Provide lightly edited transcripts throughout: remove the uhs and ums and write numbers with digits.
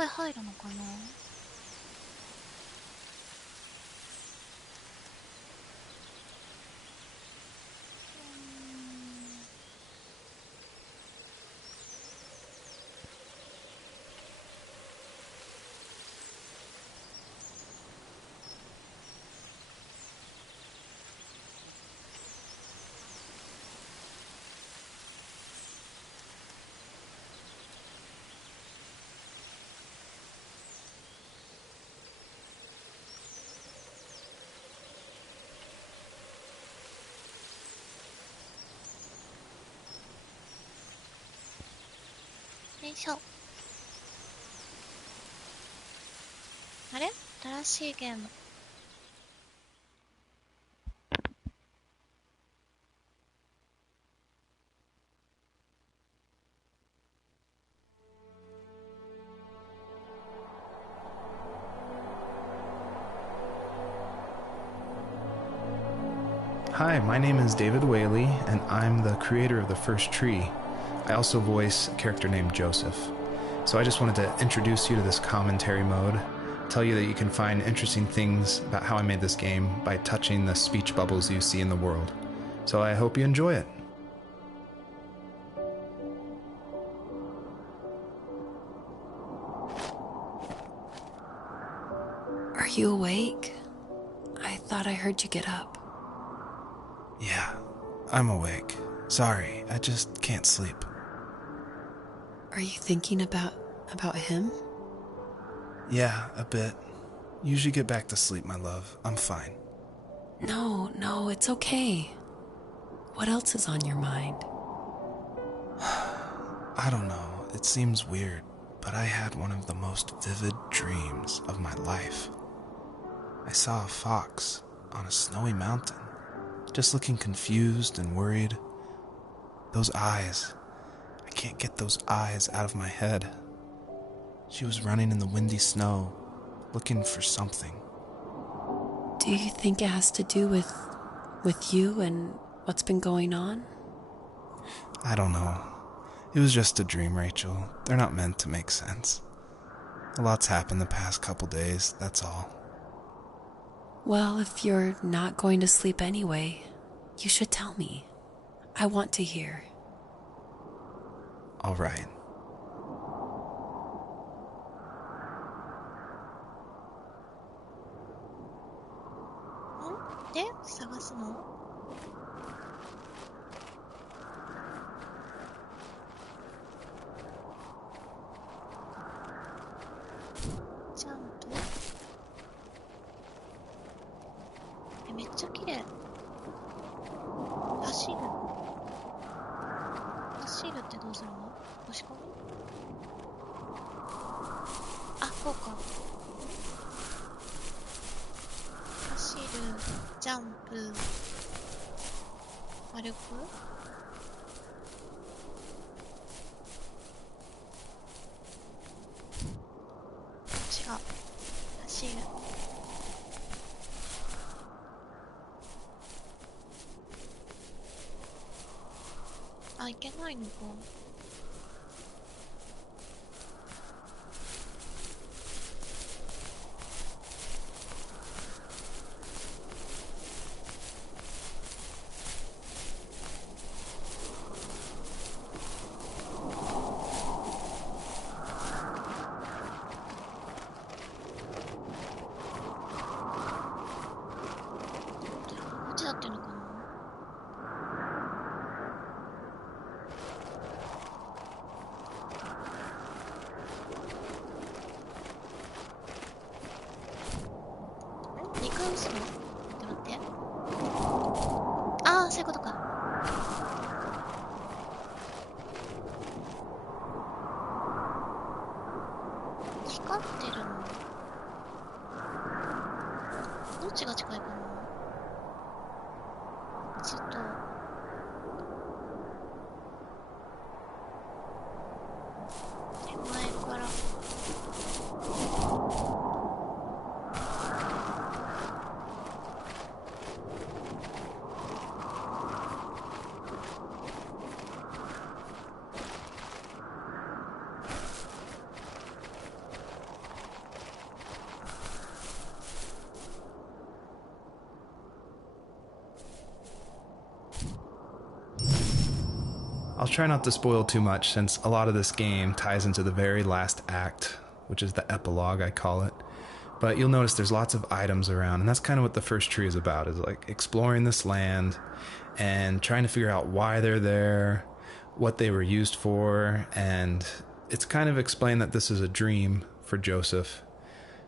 声入るのかな。よいしょ。あれ？新しいゲーム。Hi, my name is David Whaley, and I'm the creator of The First Tree. I also voice a character named Joseph. So I just wanted to introduce you to this commentary mode, tell you that you can find interesting things about how I made this game by touching the speech bubbles you see in the world. So I hope you enjoy it. Are you awake? I thought I heard you get up. Yeah, I'm awake. Sorry, I just can't sleep. Are you thinking about him? Yeah, a bit. Usually get back to sleep, my love. I'm fine. No, it's okay. What else is on your mind? I don't know. It seems weird, but I had one of the most vivid dreams of my life. I saw a fox on a snowy mountain, just looking confused and worried. Those eyes. I can't get those eyes out of my head. She was running in the windy snow, looking for something. Do you think it has to do with you and what's been going on? I don't know. It was just a dream, Rachel. They're not meant to make sense. A lot's happened the past couple days, that's all. Well, if you're not going to sleep anyway, you should tell me. I want to hear. All right.で、探すの？ジャンプ？めっちゃ綺麗。走る。走るってどうするの？押し込む？あ、こうか。走る、ジャンプ、歩く？違う。走る。あ、いけないのか。こっちだっていうのかな。2回押すの？待って待って。ああ、そういうことか。光ってるの？どっちが近いかな？ちょっと手前から。I'll try not to spoil too much since a lot of this game ties into the very last act, which is the epilogue, I call it. But you'll notice there's lots of items around, and that's kind of what the first tree is about, is like exploring this land and trying to figure out why they're there, what they were used for, and it's kind of explained that this is a dream for Joseph,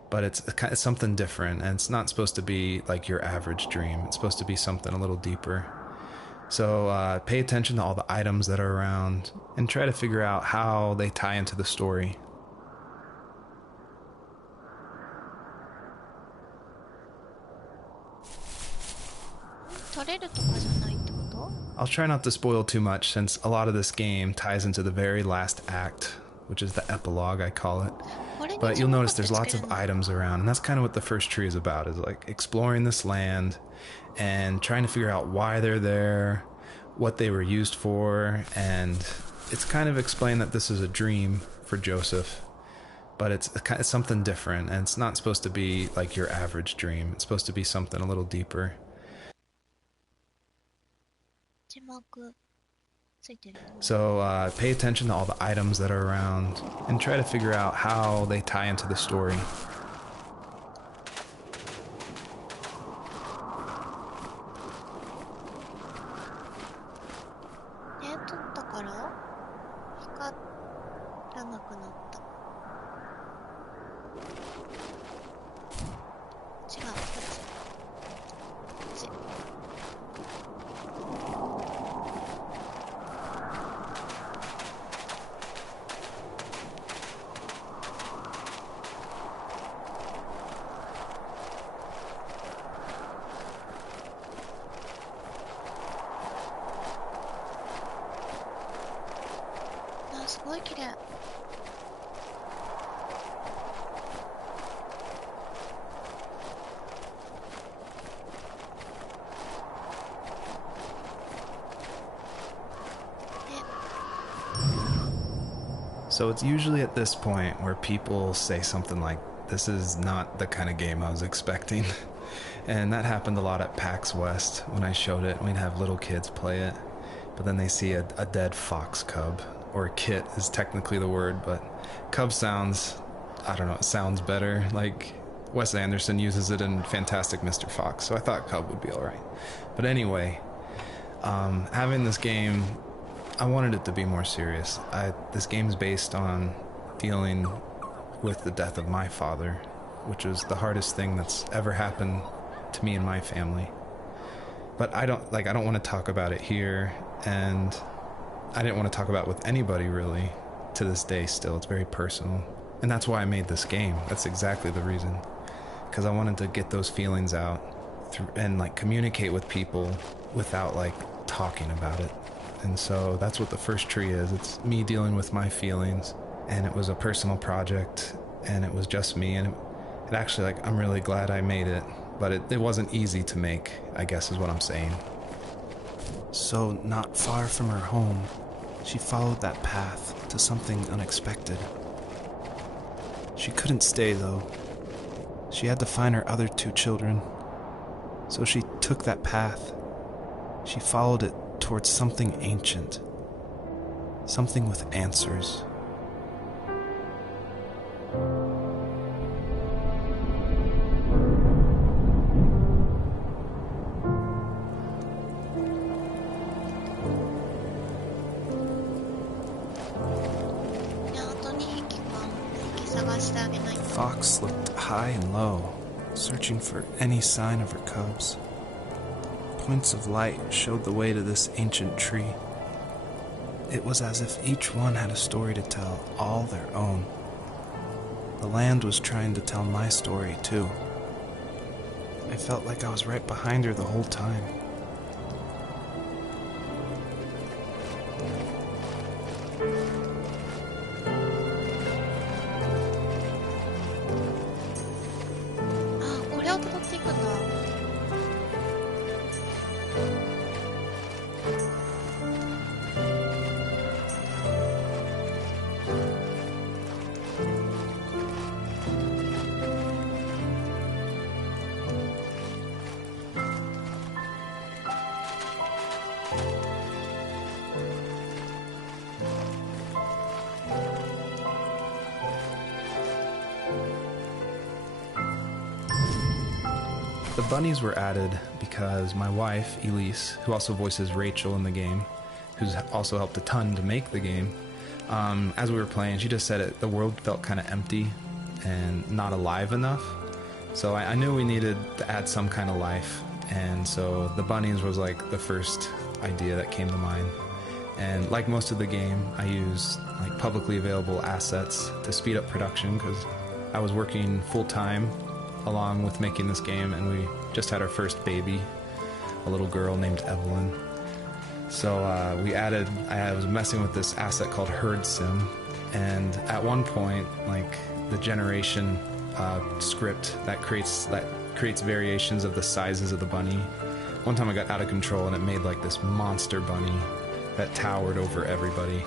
but it's something different, and it's not supposed to be like your average dream. It's supposed to be something a little deeper. So pay attention to all the items that are around and try to figure out how they tie into the story. 取れるとかじゃないってこと？ I'll try not to spoil too much since a lot of this game ties into the very last act, which is the epilogue, I call it. But you'll notice there's lots of items around, and that's kind of what the first tree is about, is like exploring this land and trying to figure out why they're there, what they were used for, and it's kind of explained that this is a dream for Joseph, but it's something different, and it's not supposed to be like your average dream. It's supposed to be something a little deeper. 字幕ついてる。 So pay attention to all the items that are around and try to figure out how they tie into the story. 取ったから光らなくなった。違う、こっち。こっち。すごい綺麗。So it's usually at this point where people say something like, "This is not the kind of game I was expecting." And that happened a lot at PAX West when I showed it. We'd have little kids play it, but then they see a dead fox cub, or kit is technically the word, but cub sounds, I don't know, it sounds better. Like Wes Anderson uses it in Fantastic Mr. Fox, so I thought cub would be alright. But anyway, having this game, I wanted it to be more serious. This game's based on dealing with the death of my father, which was the hardest thing that's ever happened to me and my family. But I don't want to talk about it here, and I didn't want to talk about it with anybody really to this day still. It's very personal. And that's why I made this game. That's exactly the reason. Because I wanted to get those feelings out and like communicate with people without like talking about it. And so that's what the first tree is. It's me dealing with my feelings, and it was a personal project, and it was just me, and it actually, like, I'm really glad I made it, but it wasn't easy to make, I guess is what I'm saying. So, not far from her home, she followed that path to something unexpected. She couldn't stay, though. She had to find her other 2 children. So she took that path. She followed it towards something ancient. Something with answers. The fox looked high and low, searching for any sign of her cubs. Points of light showed the way to this ancient tree. It was as if each one had a story to tell, all their own. The land was trying to tell my story, too. I felt like I was right behind her the whole time. The bunnies were added because my wife, Elise, who also voices Rachel in the game, who's also helped a ton to make the game, as we were playing, she just said the world felt kind of empty and not alive enough. So I knew we needed to add some kind of life, and so the bunnies was like the first idea that came to mind. And like most of the game, I used like publicly available assets to speed up production because I was working full-time along with making this game, and we just had our first baby, a little girl named Evelyn. So I was messing with this asset called Herd Sim, and at one point, like the generation script that creates variations of the sizes of the bunny. One time I got out of control and it made like this monster bunny that towered over everybody.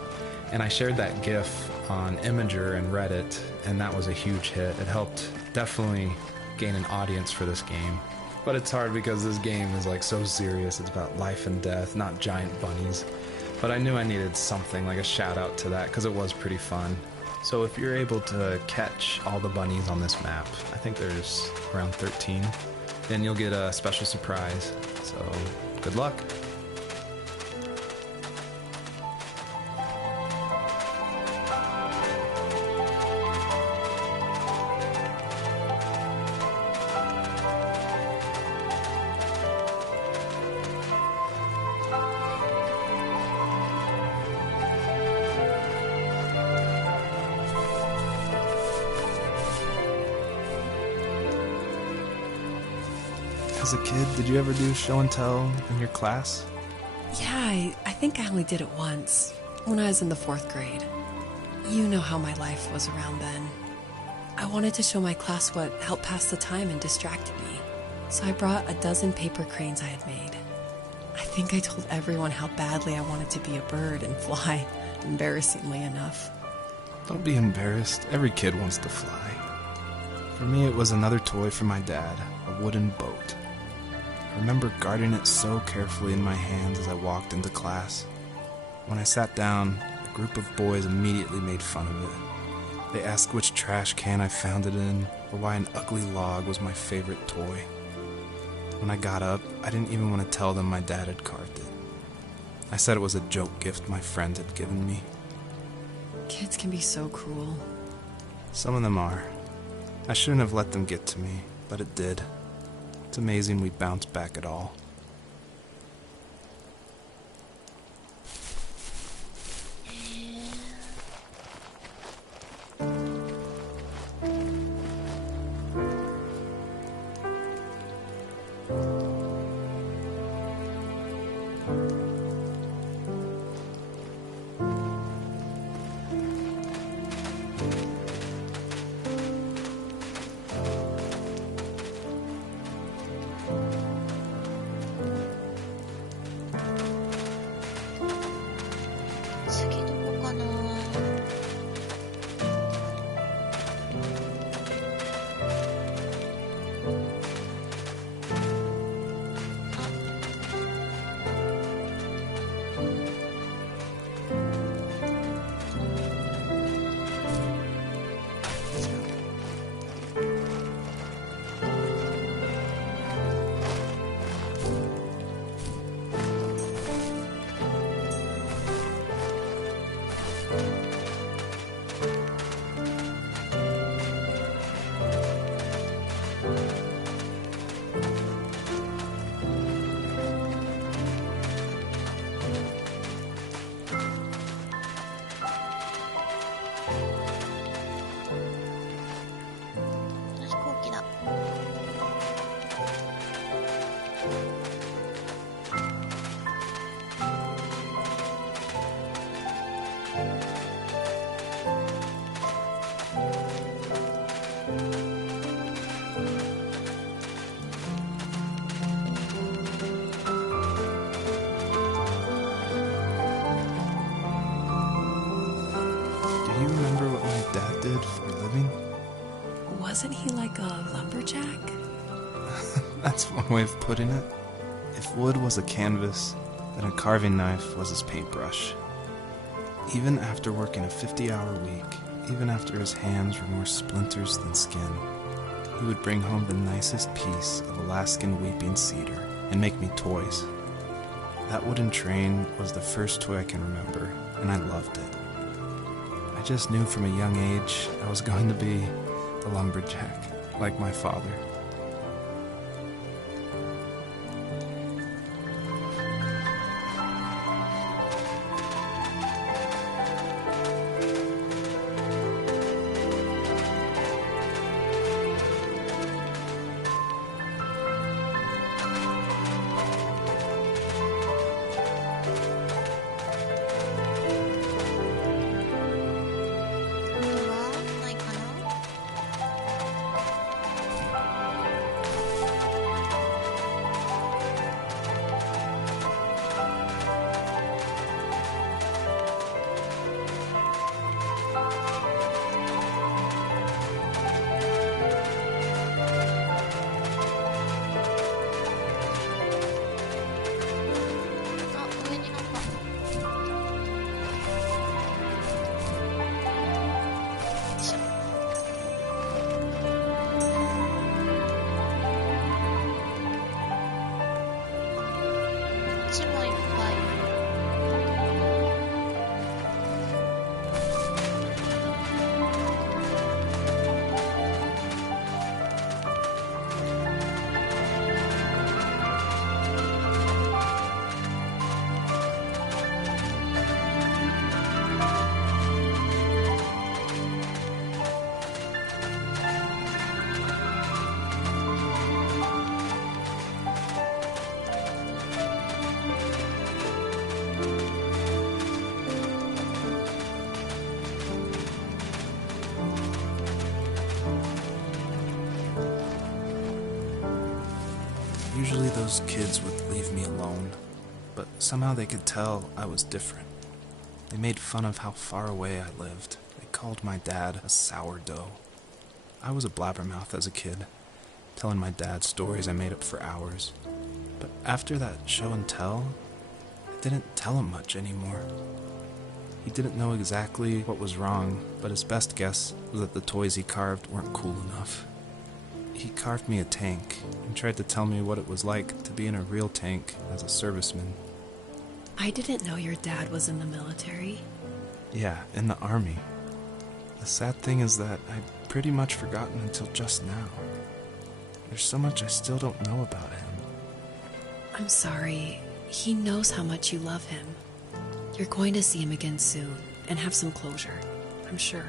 And I shared that GIF on Imager and Reddit, and that was a huge hit. It helped definitely gain an audience for this game. But it's hard because this game is like so serious. It's about life and death, not giant bunnies. But I knew I needed something, like a shout out to that, because it was pretty fun. So if you're able to catch all the bunnies on this map, I think there's around 13, then you'll get a special surprise. So good luck. As a kid, did you ever do show and tell in your class? Yeah, I think I only did it once, when I was in the 4th grade. You know how my life was around then. I wanted to show my class what helped pass the time and distracted me, so I brought a dozen paper cranes I had made. I think I told everyone how badly I wanted to be a bird and fly, embarrassingly enough. Don't be embarrassed. Every kid wants to fly. For me, it was another toy from my dad, a wooden boat. I remember guarding it so carefully in my hands as I walked into class. When I sat down, a group of boys immediately made fun of it. They asked which trash can I found it in, or why an ugly log was my favorite toy. When I got up, I didn't even want to tell them my dad had carved it. I said it was a joke gift my friend had given me. Kids can be so cruel. Some of them are. I shouldn't have let them get to me, but it did. It's amazing we bounced back at all. did for a living? Wasn't he like a lumberjack? That's one way of putting it. If wood was a canvas, then a carving knife was his paintbrush. Even after working a 50-hour week, even after his hands were more splinters than skin, he would bring home the nicest piece of Alaskan weeping cedar and make me toys. That wooden train was the first toy I can remember, and I loved it. I just knew from a young age I was going to be a lumberjack, like my father. Usually those kids would leave me alone, but somehow they could tell I was different. They made fun of how far away I lived. They called my dad a sourdough. I was a blabbermouth as a kid, telling my dad stories I made up for hours. But after that show and tell, I didn't tell him much anymore. He didn't know exactly what was wrong, but his best guess was that the toys he carved weren't cool enough. He carved me a tank and tried to tell me what it was like to be in a real tank as a serviceman. I didn't know your dad was in the military. Yeah, in the army. The sad thing is that I'd pretty much forgotten until just now. There's so much I still don't know about him. I'm sorry. He knows how much you love him. You're going to see him again soon and have some closure, I'm sure.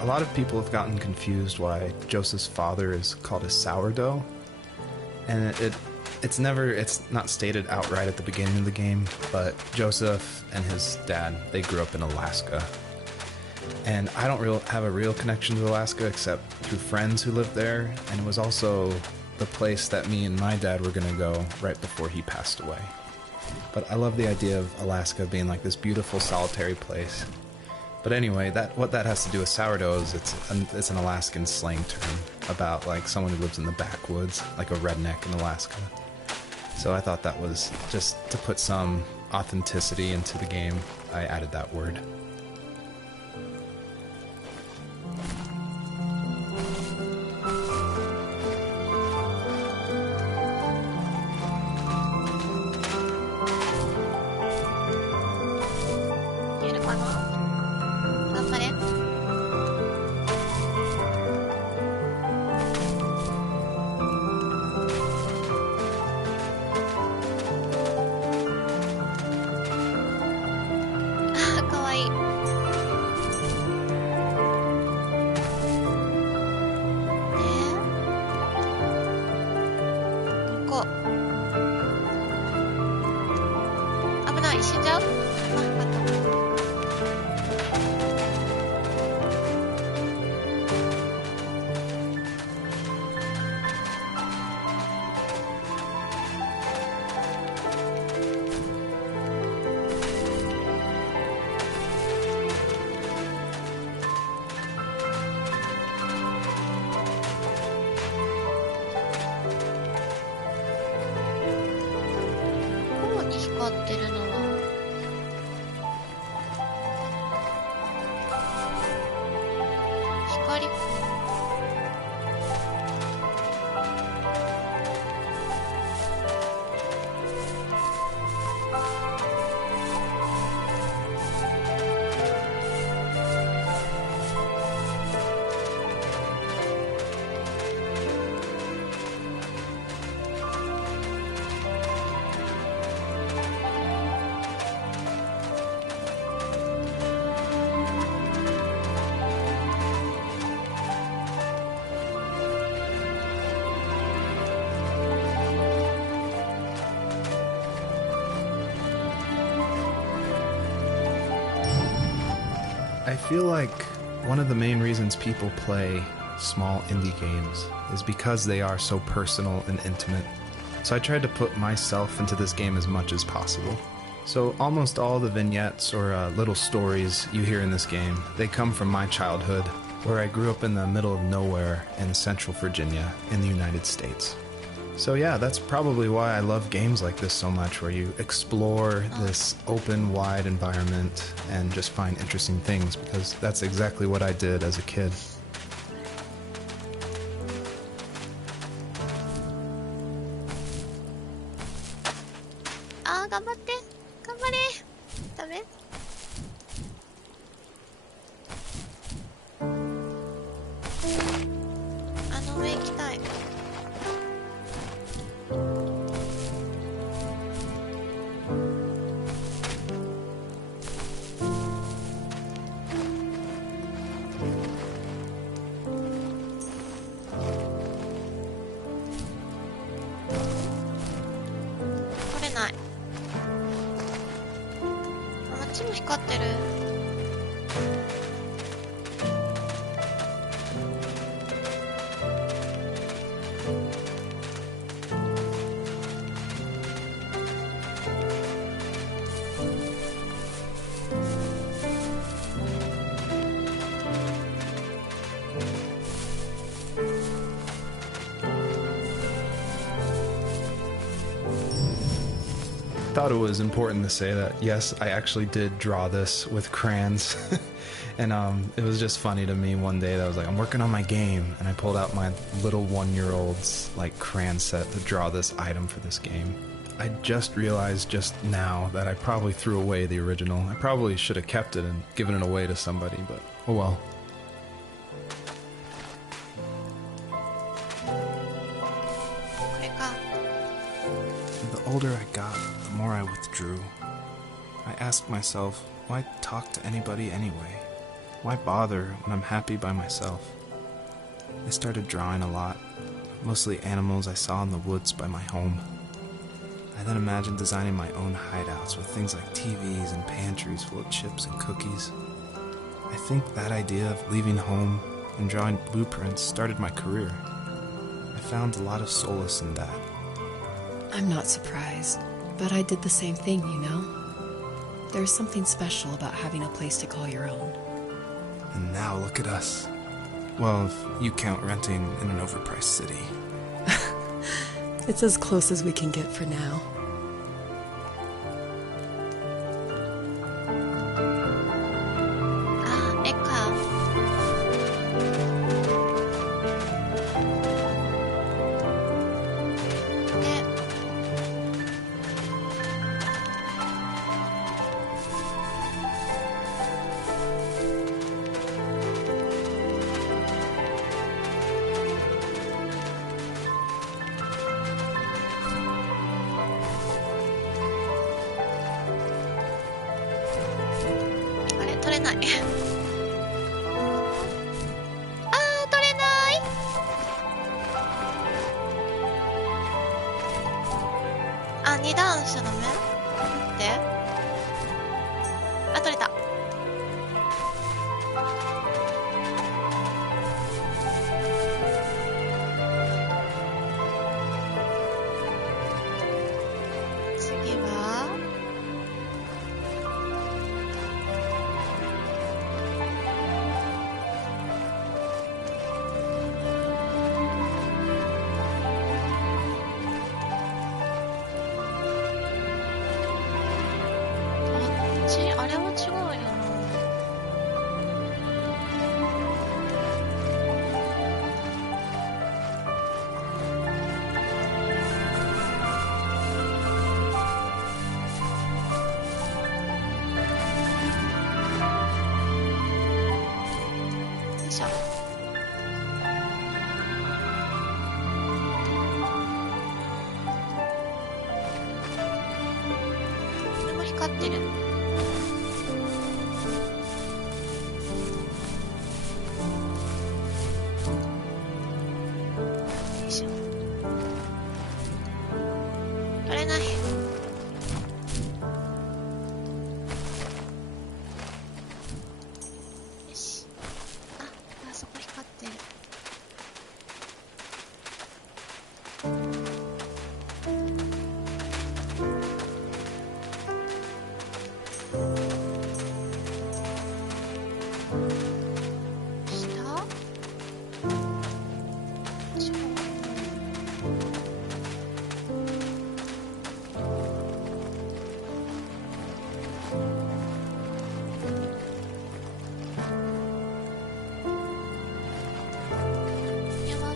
A lot of people have gotten confused why Joseph's father is called a sourdough, and it's not stated outright at the beginning of the game, but Joseph and his dad, they grew up in Alaska. And I don't have a real connection to Alaska except through friends who lived there, and it was also the place that me and my dad were going to go right before he passed away. But I love the idea of Alaska being like this beautiful solitary place. But anyway, what that has to do with sourdough is it's an Alaskan slang term about like someone who lives in the backwoods, like a redneck in Alaska. So I thought that was just to put some authenticity into the game. I added that word. I feel like one of the main reasons people play small indie games is because they are so personal and intimate. So I tried to put myself into this game as much as possible. So almost all the vignettes or little stories you hear in this game, they come from my childhood, where I grew up in the middle of nowhere in Central Virginia in the United States. So yeah, that's probably why I love games like this so much, where you explore this open, wide environment and just find interesting things, because that's exactly what I did as a kid. Ah, 頑張って。頑張れ。ダメ？あの上行きたい。取れない。あっちも光ってる。Thought it was important to say that yes, I actually did draw this with crayons. And it was just funny to me one day that I was like, I'm working on my game, and I pulled out my little 1-year-old's like crayon set to draw this item for this game. I just realized just now that I probably threw away the original. I probably should have kept it and given it away to somebody, but oh well. これか。 The older I got, the more I withdrew. I asked myself, why talk to anybody anyway? Why bother when I'm happy by myself? I started drawing a lot, mostly animals I saw in the woods by my home. I then imagined designing my own hideouts with things like TVs and pantries full of chips and cookies. I think that idea of leaving home and drawing blueprints started my career. I found a lot of solace in that. I'm not surprised, but I did the same thing, you know? There's something special about having a place to call your own. And now look at us. Well, if you count renting in an overpriced city. It's as close as we can get for now. Ah, 絵か。で、あれ取れない。あー、取れない。あ、二段しちゃダメ？待って。あ、取れた。次はあれは違うよな。よいしょ。これも光ってる。よいしょ。取れない。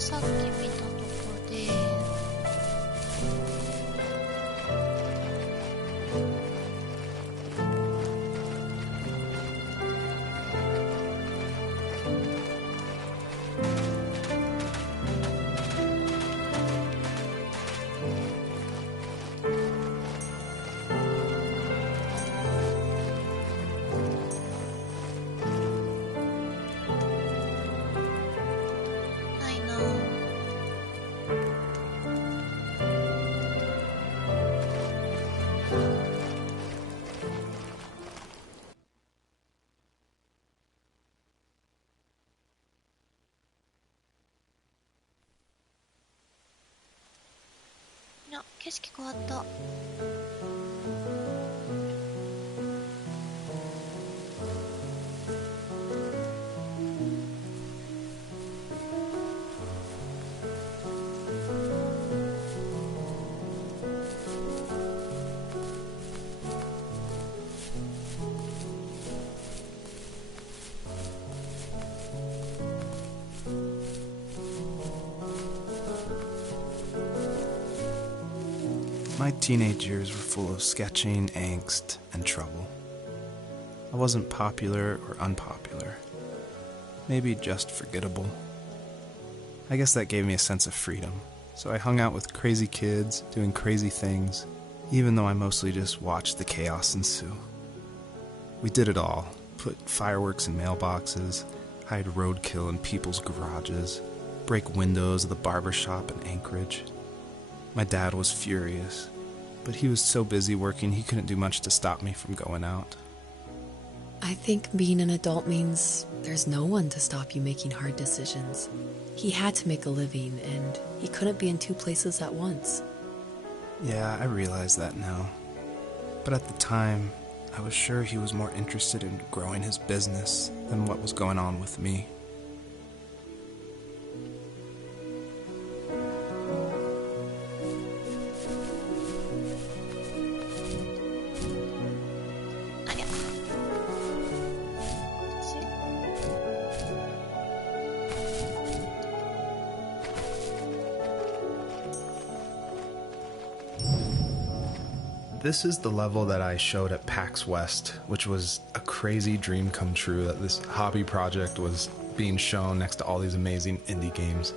さっき見たとこで、ないなぁ。いや、景色変わった。My teenage years were full of sketching, angst, and trouble. I wasn't popular or unpopular. Maybe just forgettable. I guess that gave me a sense of freedom, so I hung out with crazy kids, doing crazy things, even though I mostly just watched the chaos ensue. We did it all. Put fireworks in mailboxes, hide roadkill in people's garages, break windows of the barber shop in Anchorage. My dad was furious, but he was so busy working he couldn't do much to stop me from going out. I think being an adult means there's no one to stop you making hard decisions. He had to make a living, and he couldn't be in two places at once. Yeah, I realize that now. But at the time, I was sure he was more interested in growing his business than what was going on with me. This is the level that I showed at PAX West, which was a crazy dream come true that this hobby project was being shown next to all these amazing indie games.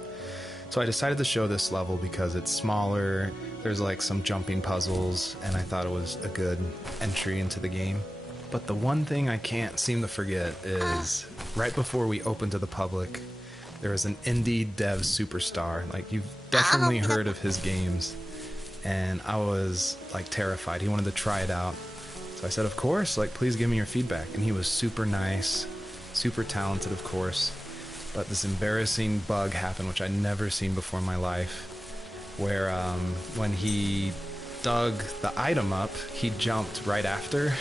So I decided to show this level because it's smaller, there's like some jumping puzzles, and I thought it was a good entry into the game. But the one thing I can't seem to forget is right before we opened to the public, there was an indie dev superstar. Like, you've definitely heard of his games. And I was like terrified. He wanted to try it out. So I said, of course, like, please give me your feedback. And he was super nice, super talented, of course. But this embarrassing bug happened, which I'd never seen before in my life, where when he dug the item up, he jumped right after,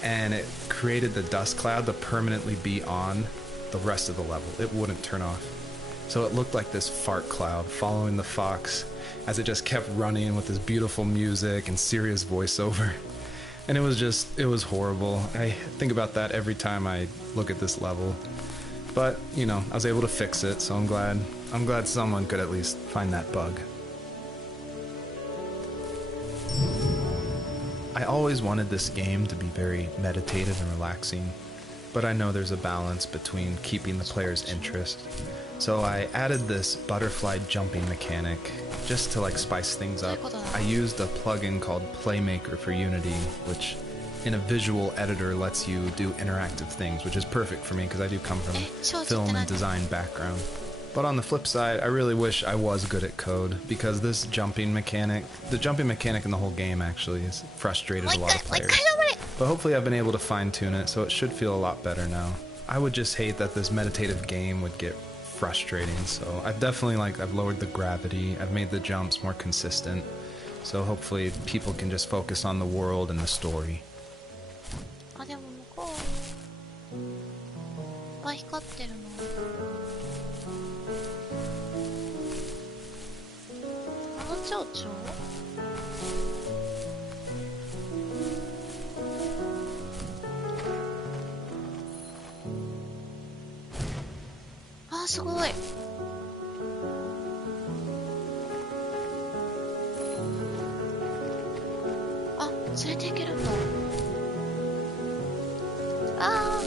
and it created the dust cloud to permanently be on the rest of the level. It wouldn't turn off. So it looked like this fart cloud following the fox as it just kept running with this beautiful music and serious voiceover. And it was horrible. I think about that every time I look at this level. But, you know, I was able to fix it, so I'm glad someone could at least find that bug. I always wanted this game to be very meditative and relaxing, but I know there's a balance between keeping the player's interest. So I added this butterfly jumping mechanic just to like spice things up. I used a plugin called Playmaker for Unity, which in a visual editor lets you do interactive things, which is perfect for me because I do come from film and design background. But on the flip side, I really wish I was good at code, because this jumping mechanic, the jumping mechanic in the whole game actually has frustrated a lot of players. But hopefully I've been able to fine tune it, so it should feel a lot better now. I would just hate that this meditative game would get frustrating, so I've definitely I've lowered the gravity, I've made the jumps more consistent, so hopefully people can just focus on the world and the story. あ、でも向こういっぱい光ってるの。あの蝶々？あ、すごい。連れて行けるんだ。あー。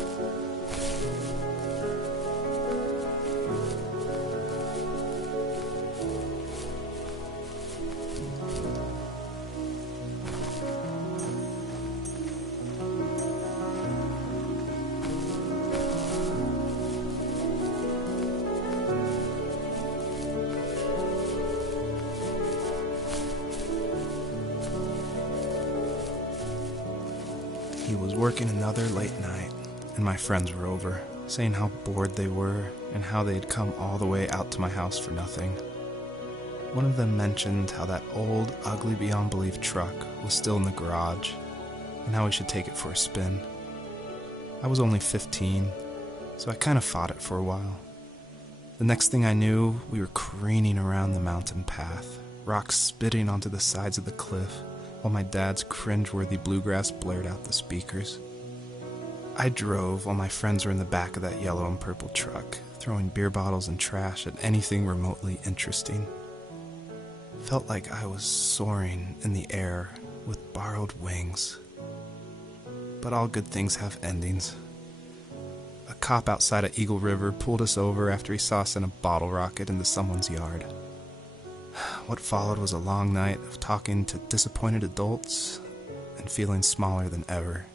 He was working another late night, and my friends were over, saying how bored they were and how they had come all the way out to my house for nothing. One of them mentioned how that old, ugly beyond belief truck was still in the garage, and how we should take it for a spin. I was only 15, so I kind of fought it for a while. The next thing I knew, we were careening around the mountain path, rocks spitting onto the sides of the cliff, while my dad's cringeworthy bluegrass blared out the speakers. I drove while my friends were in the back of that yellow and purple truck, throwing beer bottles and trash at anything remotely interesting. Felt like I was soaring in the air with borrowed wings. But all good things have endings. A cop outside of Eagle River pulled us over after he saw us in a bottle rocket into someone's yard. What followed was a long night of talking to disappointed adults and feeling smaller than ever.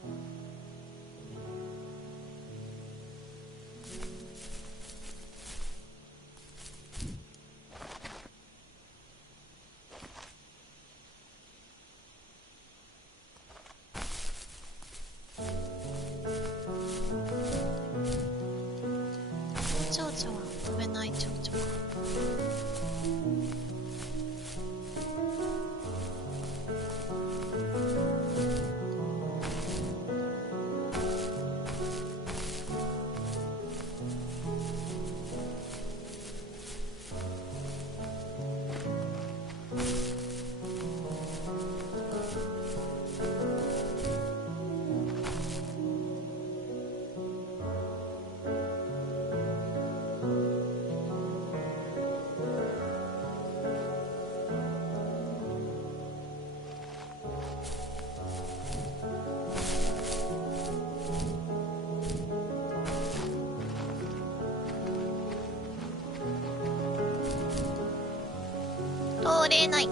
通れない。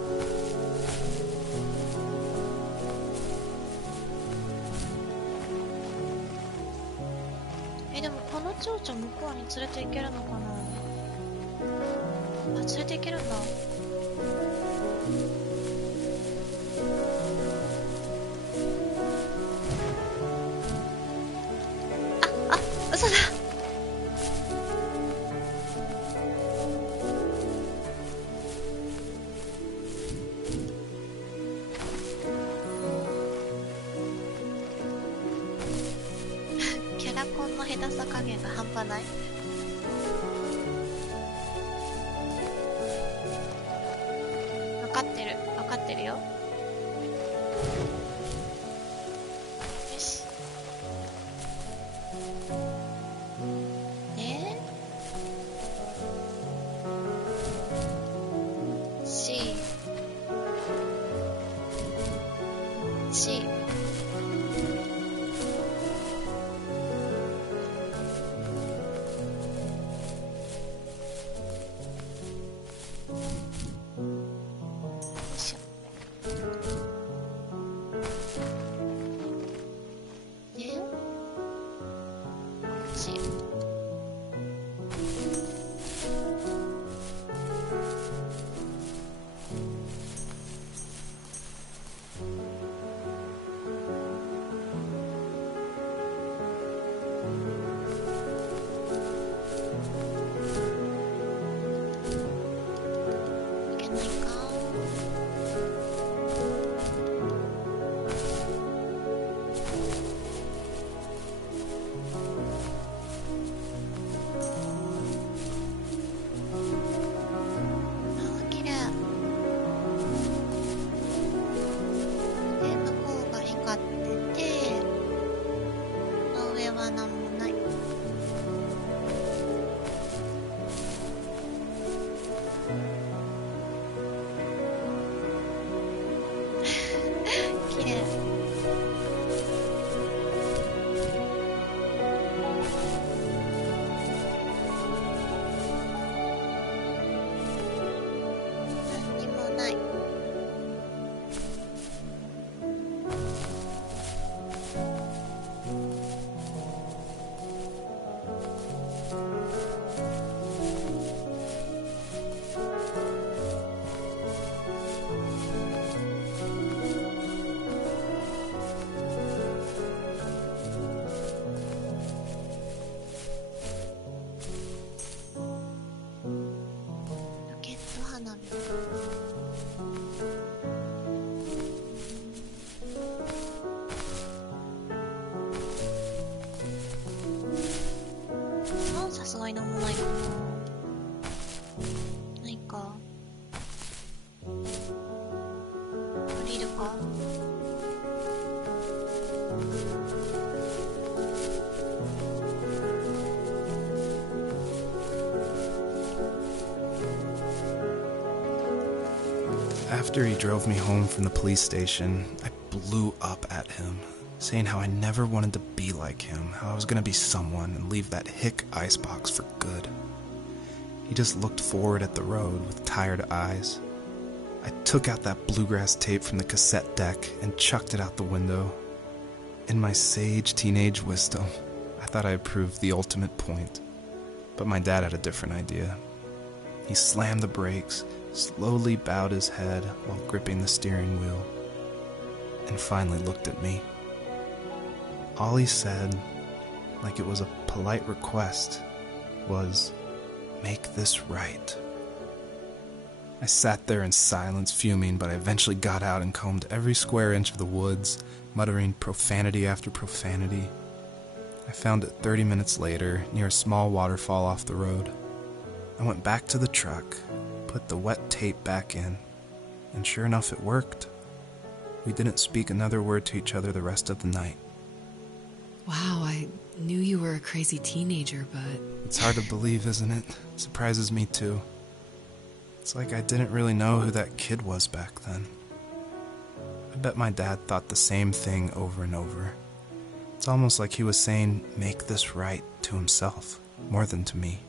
でもこの蝶々向こうに連れて行けるのかな。あ、連れて行けるんだ。あ、嘘だ。キャラコンの下手さ加減が半端ない。分かってる、分かってるよ。よし。C C るか。After he drove me home from the police station, I blew up at him, saying how I never wanted to be like him, how I was going to be someone and leave that hick icebox for good. He just looked forward at the road with tired eyes. I took out that bluegrass tape from the cassette deck and chucked it out the window. In my sage teenage wisdom, I thought I had proved the ultimate point. But my dad had a different idea. He slammed the brakes, slowly bowed his head while gripping the steering wheel, and finally looked at me. All he said, like it was a polite request, was, "Make this right." I sat there in silence, fuming, but I eventually got out and combed every square inch of the woods, muttering profanity after profanity. I found it 30 minutes later, near a small waterfall off the road. I went back to the truck, put the wet tape back in, and sure enough it worked. We didn't speak another word to each other the rest of the night. Wow, I knew you were a crazy teenager, but... It's hard to believe, isn't it? It surprises me too. It's like I didn't really know who that kid was back then. I bet my dad thought the same thing over and over. It's almost like he was saying, "Make this right," to himself, more than to me.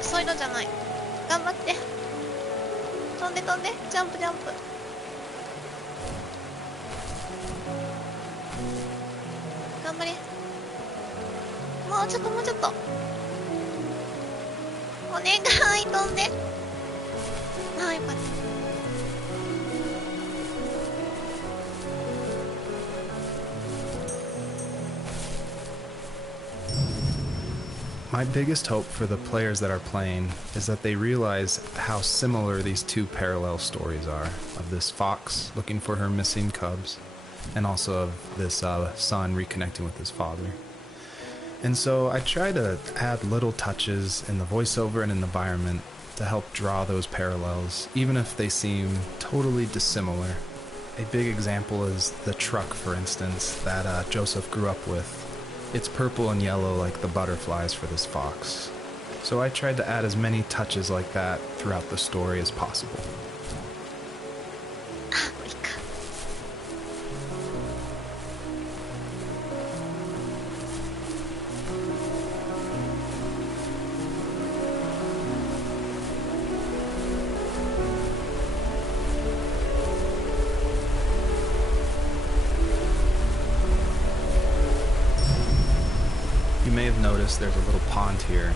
そういうのじゃない。頑張って。飛んで飛んで。ジャンプジャンプ。頑張れ。もうちょっともうちょっと。お願い、飛んで。ああ、よかった。My biggest hope for the players that are playing is that they realize how similar these two parallel stories are, of this fox looking for her missing cubs, and also of this son reconnecting with his father. And so I try to add little touches in the voiceover and in the environment to help draw those parallels, even if they seem totally dissimilar. A big example is the truck, for instance, that Joseph grew up with. It's purple and yellow like the butterflies for this fox. So I tried to add as many touches like that throughout the story as possible. You may have noticed there's a little pond here,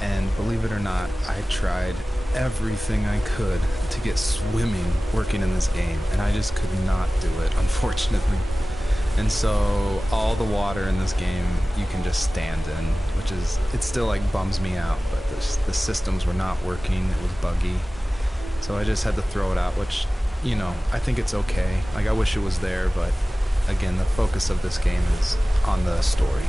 and believe it or not, I tried everything I could to get swimming working in this game, and I just could not do it, unfortunately. And so all the water in this game you can just stand in, which is, it still like bums me out, but the systems were not working, it was buggy. So I just had to throw it out, which, you know, I think it's okay. Like, I wish it was there, but again, the focus of this game is on the story.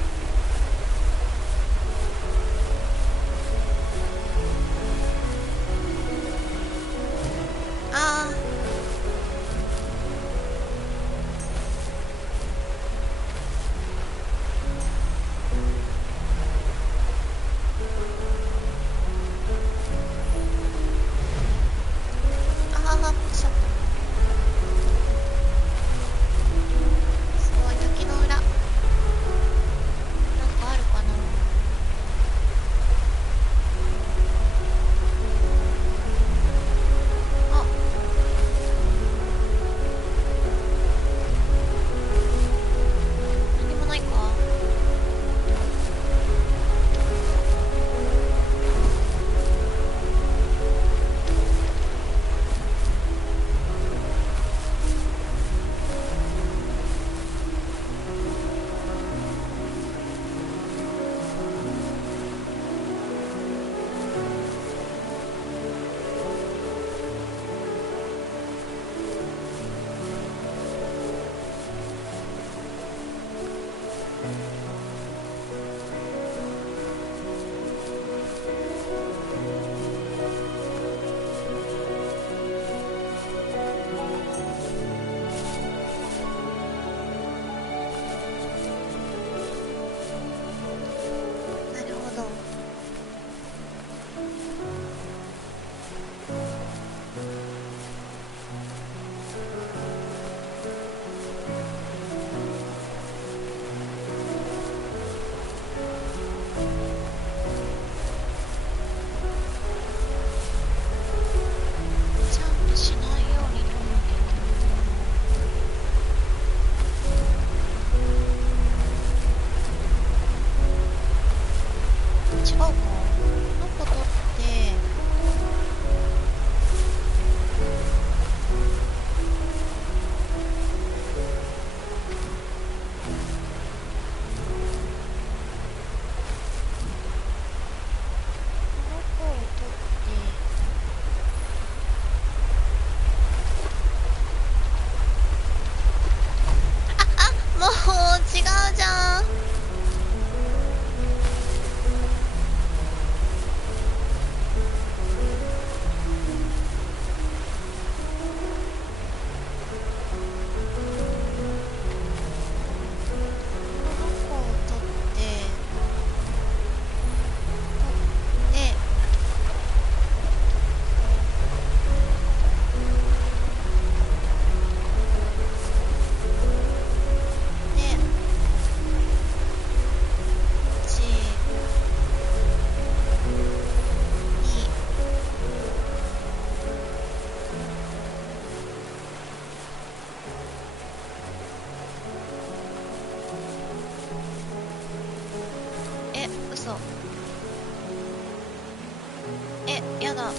やだ。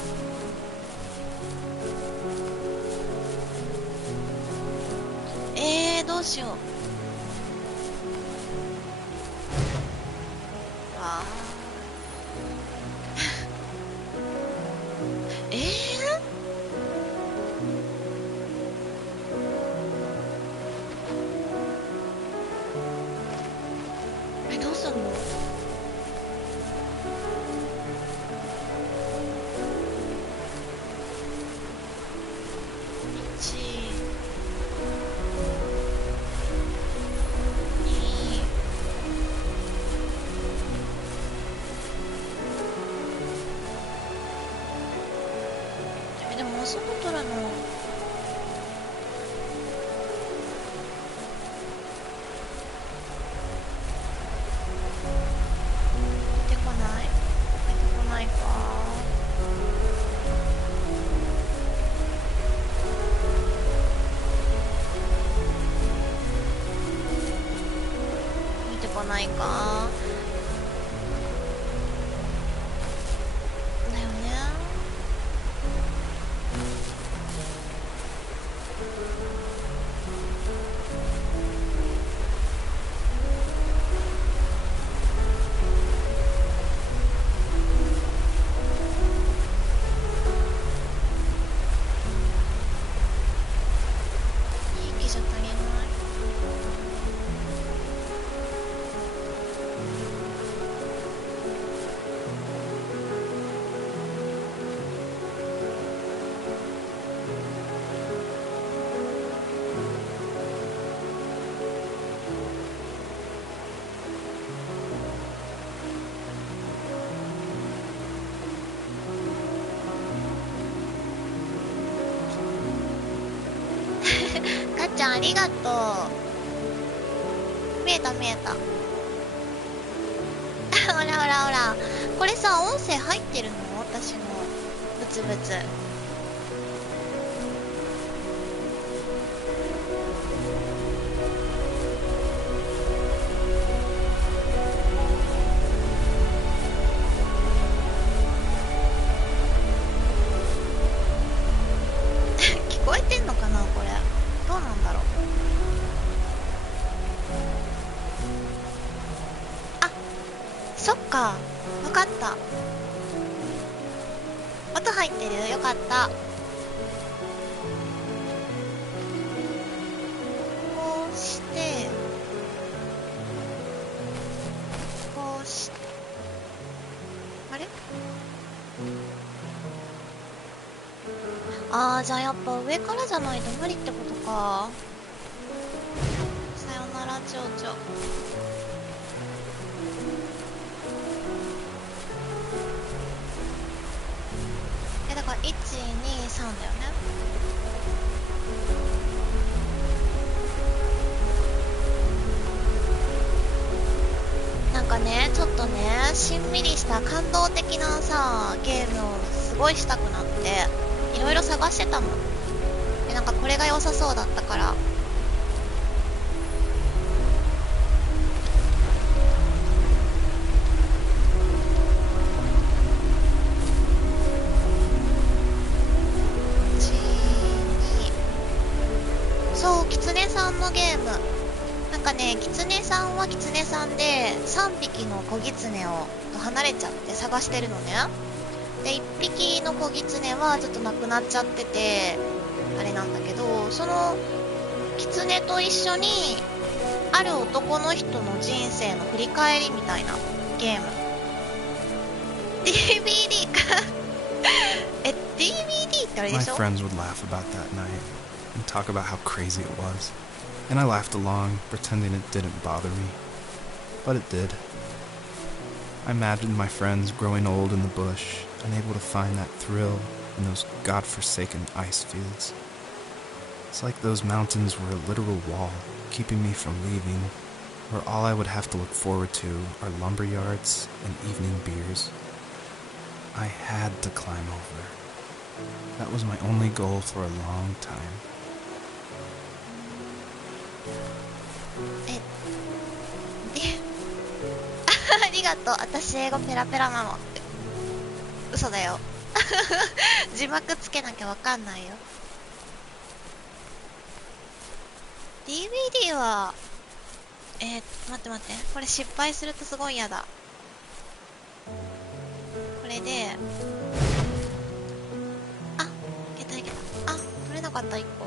どうしよう。あー、どうすんの？でもあそこ取るの出てこない？出てこないか。出てこないか。だよね。兵器じゃ足りない。かっちゃんありがとう。見えた見えた。ほらほらほら。これさ、音声入ってるの？私のブツブツ。聞こえてんのかなこれ。どうなんだろう。あ、そっか。わかった。音入ってる？よかった。こうして、こうし、あれ？あー、じゃあやっぱ上からじゃないと無理ってことか。さよなら蝶々。だから1、2、3だよね。なんかね、ちょっとね、しんみりした感動的なさ、ゲームをすごいしたくなって、いろいろ探してたの。で、なんかこれが良さそうだったから。そう、キツネさんのゲーム。なんかね、キツネさんはキツネさんで3匹の子ギツネを離れちゃって探してるのね。で、1匹の子ギツネはちょっと亡くなっちゃっててあれなんだけど、そのキツネと一緒にある男の人の人生の振り返りみたいなゲーム。 DVD か。DVD ってあれで My しょ？ friends would laugh about that night and talk about how crazy it was. And I laughed along, pretending it didn't bother me. But it did. I imagined my friends growing old in the bush, unable to find that thrill in those godforsaken ice fields. It's like those mountains were a literal wall, keeping me from leaving, where all I would have to look forward to are lumber yards and evening beers. I had to climb over. That was my only goal for a long time. ありがとう。私英語ペラペラなの。嘘だよ。字幕つけなきゃわかんないよ。DVD は待って待って、これ失敗するとすごい嫌だ。これで、あ、いけたいけた。あ、取れなかった1個。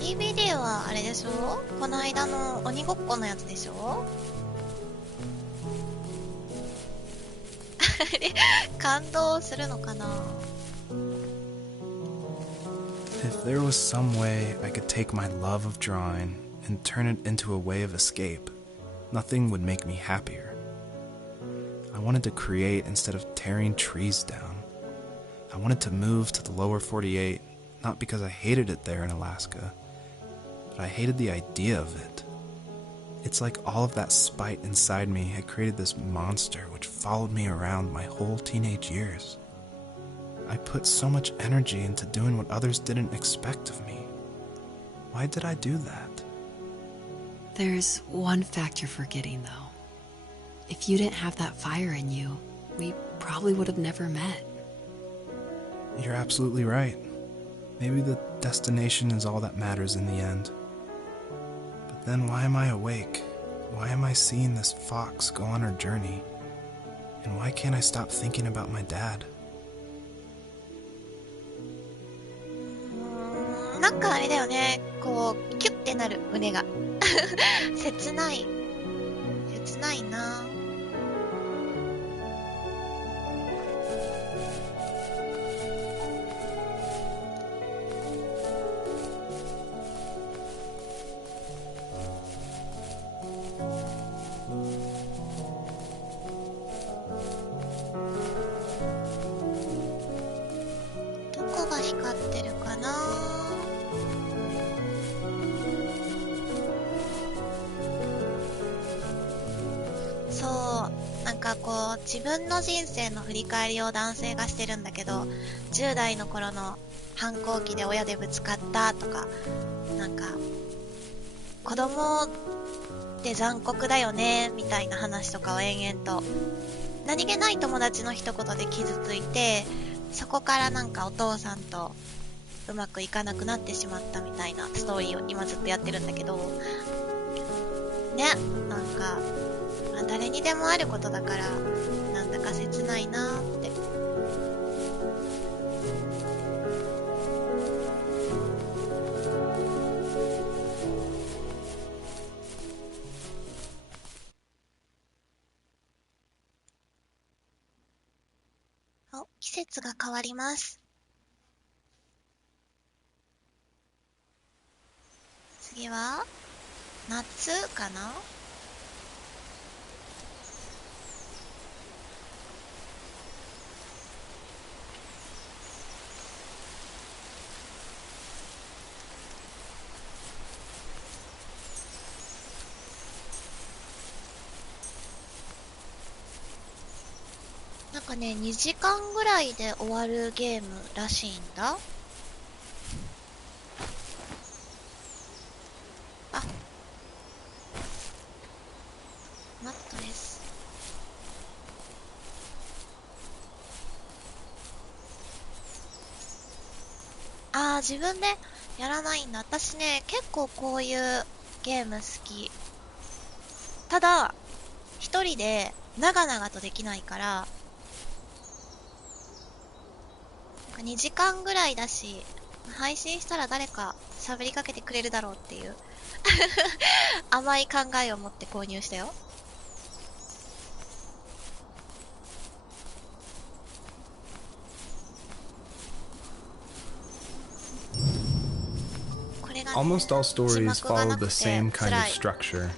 DVD はあれでしょ？この間の鬼ごっこのやつでしょ？あれ、感動するのかな？ If there was some way I could take my love of drawing and turn it into a way of escape, nothing would make me happier. I wanted to create instead of tearing trees down. I wanted to move to the lower 48, not because I hated it there in Alaska, but I hated the idea of it. It's like all of that spite inside me had created this monster which followed me around my whole teenage years. I put so much energy into doing what others didn't expect of me. Why did I do that? There's one fact you're forgetting, though. If you didn't have that fire in you, we probably would have never met. You're absolutely right. Maybe the destination is all that matters in the end. But then why am I awake? Why am I seeing this fox go on her journey? And why can't I stop thinking about my dad? なんかあれだよね。こう、キュッてなる胸が。切ない。切ないな。どこが光ってるかな。そう、なんかこう、自分の人生の振り返りを男性がしてるんだけど、10代の頃の反抗期で親でぶつかったとか、なんか、子供って残酷だよね、みたいな話とかを延々と、何気ない友達の一言で傷ついて、そこからなんかお父さんとうまくいかなくなってしまったみたいなストーリーを今ずっとやってるんだけど、ね、なんか、まあ、誰にでもあることだから、なんだか切ないなーって。お、季節が変わります。次は夏かな。なんかね、2時間ぐらいで終わるゲームらしいんだ。あ、マットレス。あー、自分でやらないんだ。私ね、結構こういうゲーム好き。ただ、一人で長々とできないから、2時間ぐらいだし、配信したら誰か喋りかけてくれるだろうっていう甘い考えを持って購入したよ。これがね、 Almost all 字 stories 幕が follow なく the て same kind 辛 of い。 structure.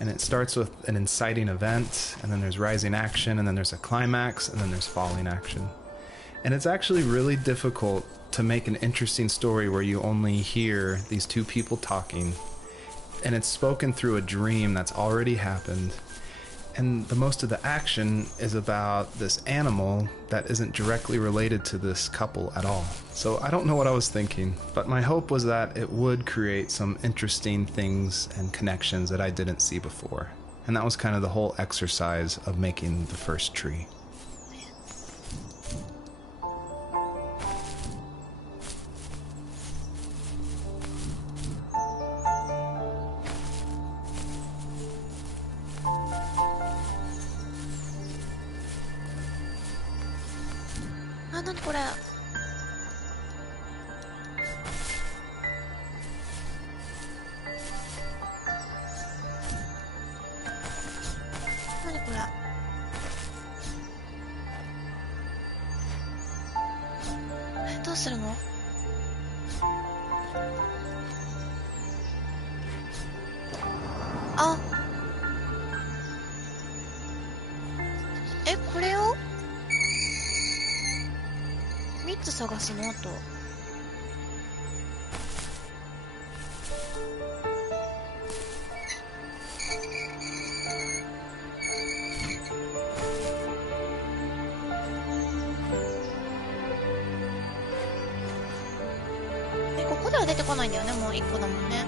And it starts with an inciting event, and then there's rising action, and then there's a climax, and then there's falling action. And it's actually really difficult to make an interesting story where you only hear these two people talking, and it's spoken through a dream that's already happened. And the most of the action is about this animal that isn't directly related to this couple at all. So I don't know what I was thinking, but my hope was that it would create some interesting things and connections that I didn't see before. And that was kind of the whole exercise of making the first tree. あ、なにこれ。なにこれ。どうするの？あ、これを3つ探すの？あと出てこないんだよね。もう1個だもんね。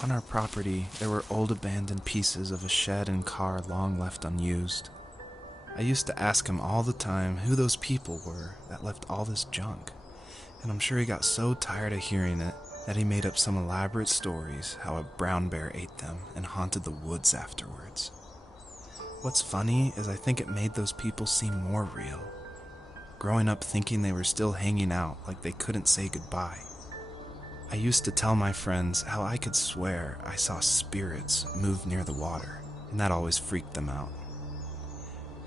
On our property, there were old abandoned pieces of a shed and car long left unused. I used to ask him all the time who those people were that left all this junk, and I'm sure he got so tired of hearing it that he made up some elaborate stories how a brown bear ate them and haunted the woods afterwards. What's funny is I think it made those people seem more real. Growing up thinking they were still hanging out like they couldn't say goodbye. I used to tell my friends how I could swear I saw spirits move near the water, and that always freaked them out.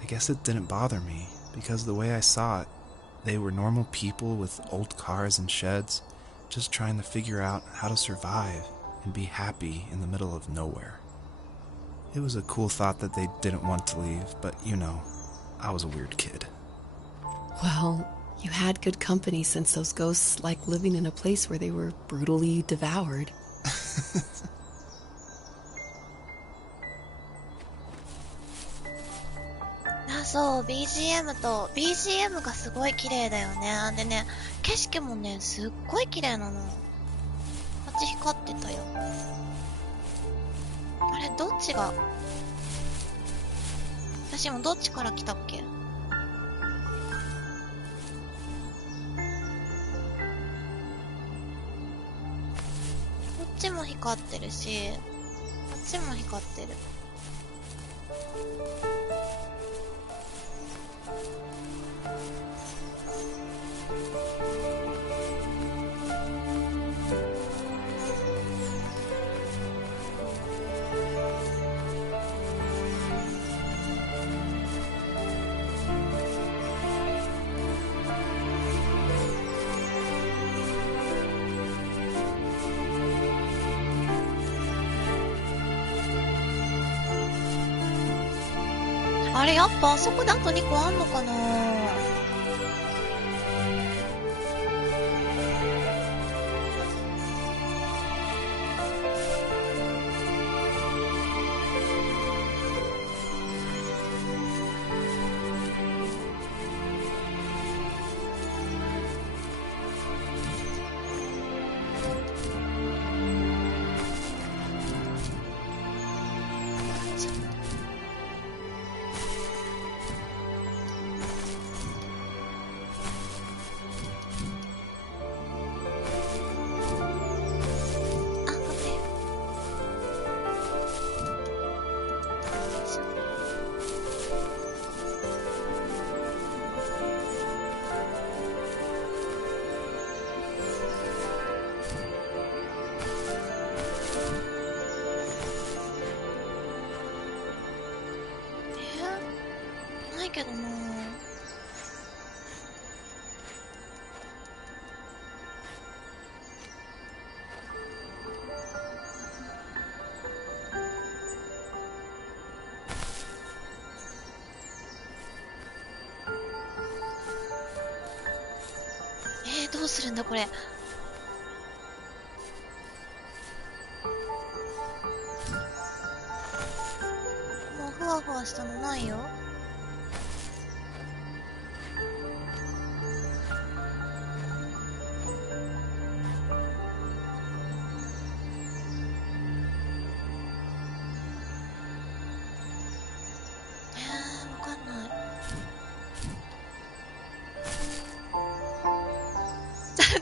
I guess it didn't bother me, because the way I saw it, they were normal people with old cars and sheds, just trying to figure out how to survive and be happy in the middle of nowhere. It was a cool thought that they didn't want to leave, but you know, I was a weird kid. Well, you had good company since those ghosts like living in a place where they were brutally devoured. そう、BGM がすごい綺麗だよね。でね、景色もね、すっごい綺麗なの。あっち光ってたよ。あれ、どっちが、私もどっちから来たっけ？こっちも光ってるし、こっちも光ってる。あれ、やっぱあそこであと2個あんのかな？ないけどな。どうするんだこれ。もうふわふわしたのないよ。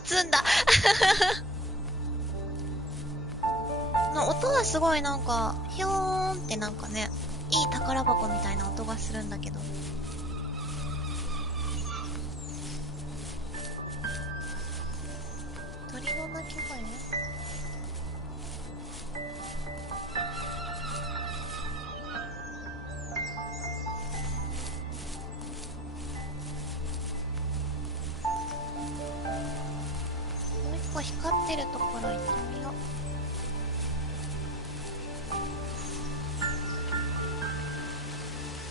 積んだの音はすごいなんかヒョーンってなんかね、いい宝箱みたいな音がするんだけど、鳥の鳴き声。もう一個光ってるところ行ってみよう。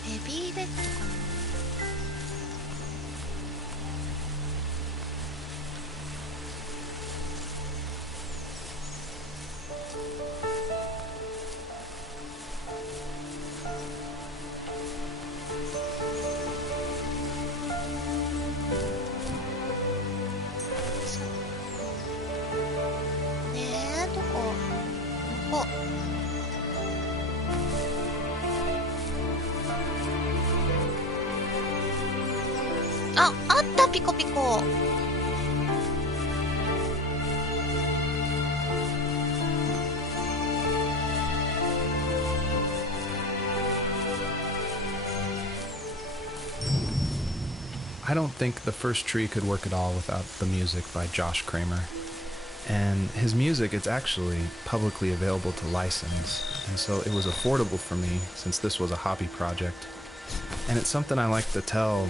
ベビーベッドかな。ねえ、どこ？ここ。あ、あったピコピコ。I don't think the first tree could work at all without the music by Josh Kramer. And his music, it's actually publicly available to license, and so it was affordable for me since this was a hobby project. And it's something I like to tell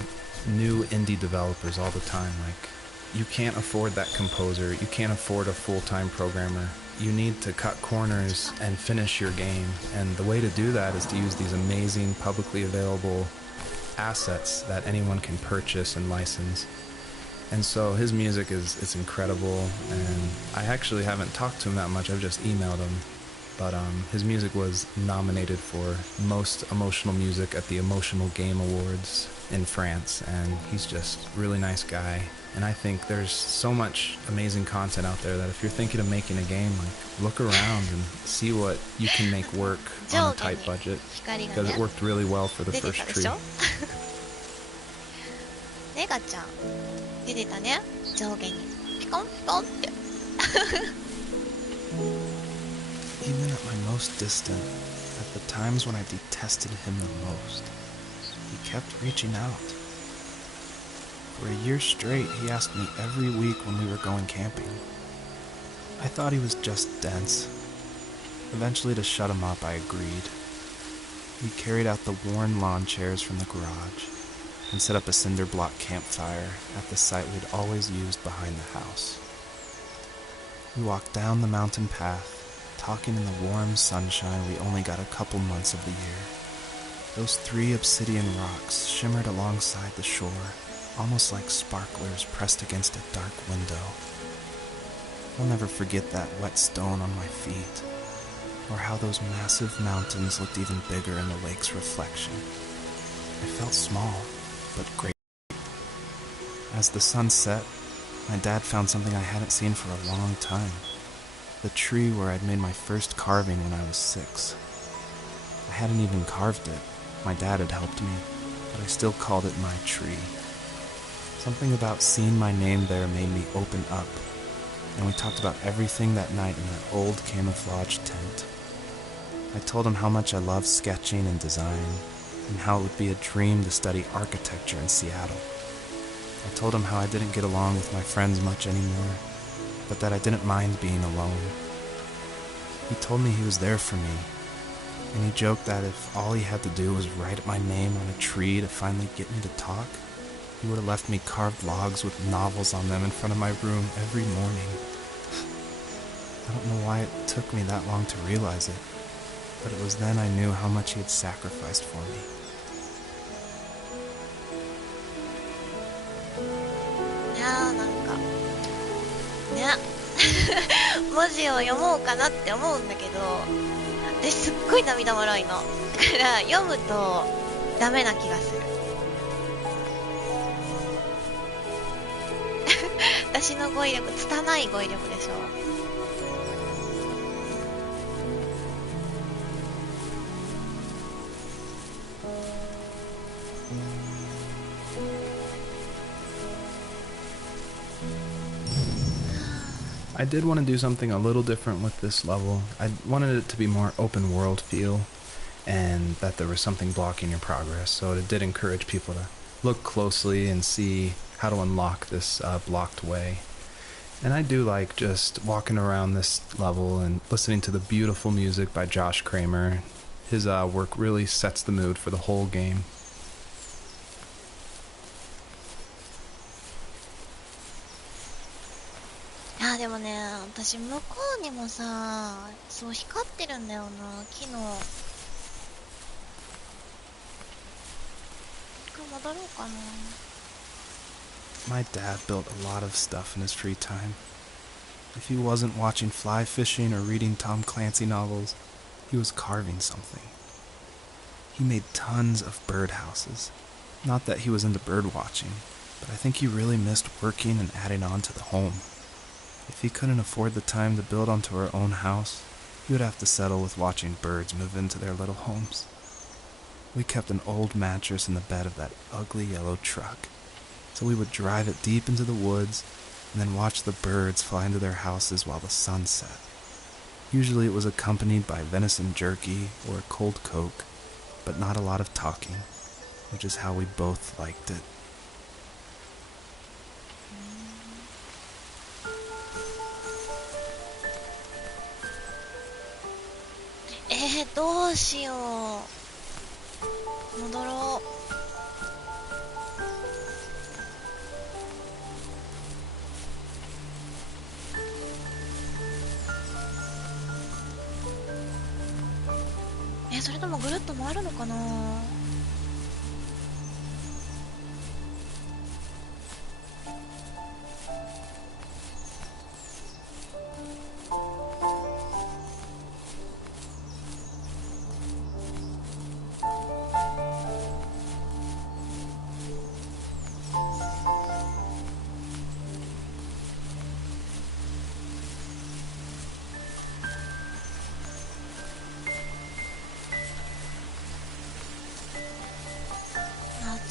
new indie developers all the time, like, you can't afford that composer, you can't afford a full-time programmer. You need to cut corners and finish your game, and the way to do that is to use these amazing publicly available assets that anyone can purchase and license. And so his music is incredible, and I actually haven't talked to him that much, I've just emailed him. But his music was nominated for Most Emotional Music at the Emotional Game Awards in France, and he's just a really nice guy. And I think there's so much amazing content out there that if you're thinking of making a game, like, look around and see what you can make work on a tight budget, because it worked really well for the first tree. ね、ガチャン出てたね、上下にピコンピコンって。Even at my most distant, at the times when I detested him the most, he kept reaching out. For a year straight, he asked me every week when we were going camping. I thought he was just dense. Eventually, to shut him up, I agreed. We carried out the worn lawn chairs from the garage and set up a cinder block campfire at the site we'd always used behind the house. We walked down the mountain path, talking in the warm sunshine we only got a couple months of the year. Those 3 obsidian rocks shimmered alongside the shore, almost like sparklers pressed against a dark window. I'll never forget that wet stone on my feet, or how those massive mountains looked even bigger in the lake's reflection. I felt small, but great. As the sun set, my dad found something I hadn't seen for a long time. The tree where I'd made my first carving when I was 6. I hadn't even carved it. My dad had helped me, but I still called it my tree. Something about seeing my name there made me open up, and we talked about everything that night in that old camouflage tent. I told him how much I loved sketching and design, and how it would be a dream to study architecture in Seattle. I told him how I didn't get along with my friends much anymore, but that I didn't mind being alone. He told me he was there for me, and he joked that if all he had to do was write my name on a tree to finally get me to talk, he would have left me carved logs with novels on them in front of my room every morning. I don't know why it took me that long to realize it, but it was then I knew how much he had sacrificed for me. いやー、なんかね文字を読もうかなって思うんだけど、私すっごい涙もろいのだから読むとダメな気がする私の語彙力、拙い語彙力でしょ。I did want to do something a little different with this level. I wanted it to be more open world feel, and that there was something blocking your progress, so it did encourage people to look closely and see how to unlock this blocked way. And I do like just walking around this level and listening to the beautiful music by Josh Kramer. His work really sets the mood for the whole game.でもね、私向こうにもさ、そう光ってるんだよな、木の。戻ろうかな。My dad built a lot of stuff in his free time. If he wasn't watching fly fishing or reading Tom Clancy novels, he was carving something. He made tons of birdhouses. Not that he was into bird watching, but I think he really missed working and adding on to the home. If he couldn't afford the time to build onto our own house, he would have to settle with watching birds move into their little homes. We kept an old mattress in the bed of that ugly yellow truck, so we would drive it deep into the woods and then watch the birds fly into their houses while the sun set. Usually it was accompanied by venison jerky or a cold Coke, but not a lot of talking, which is how we both liked it. どうしよう。戻ろう。それともぐるっと回るのかな。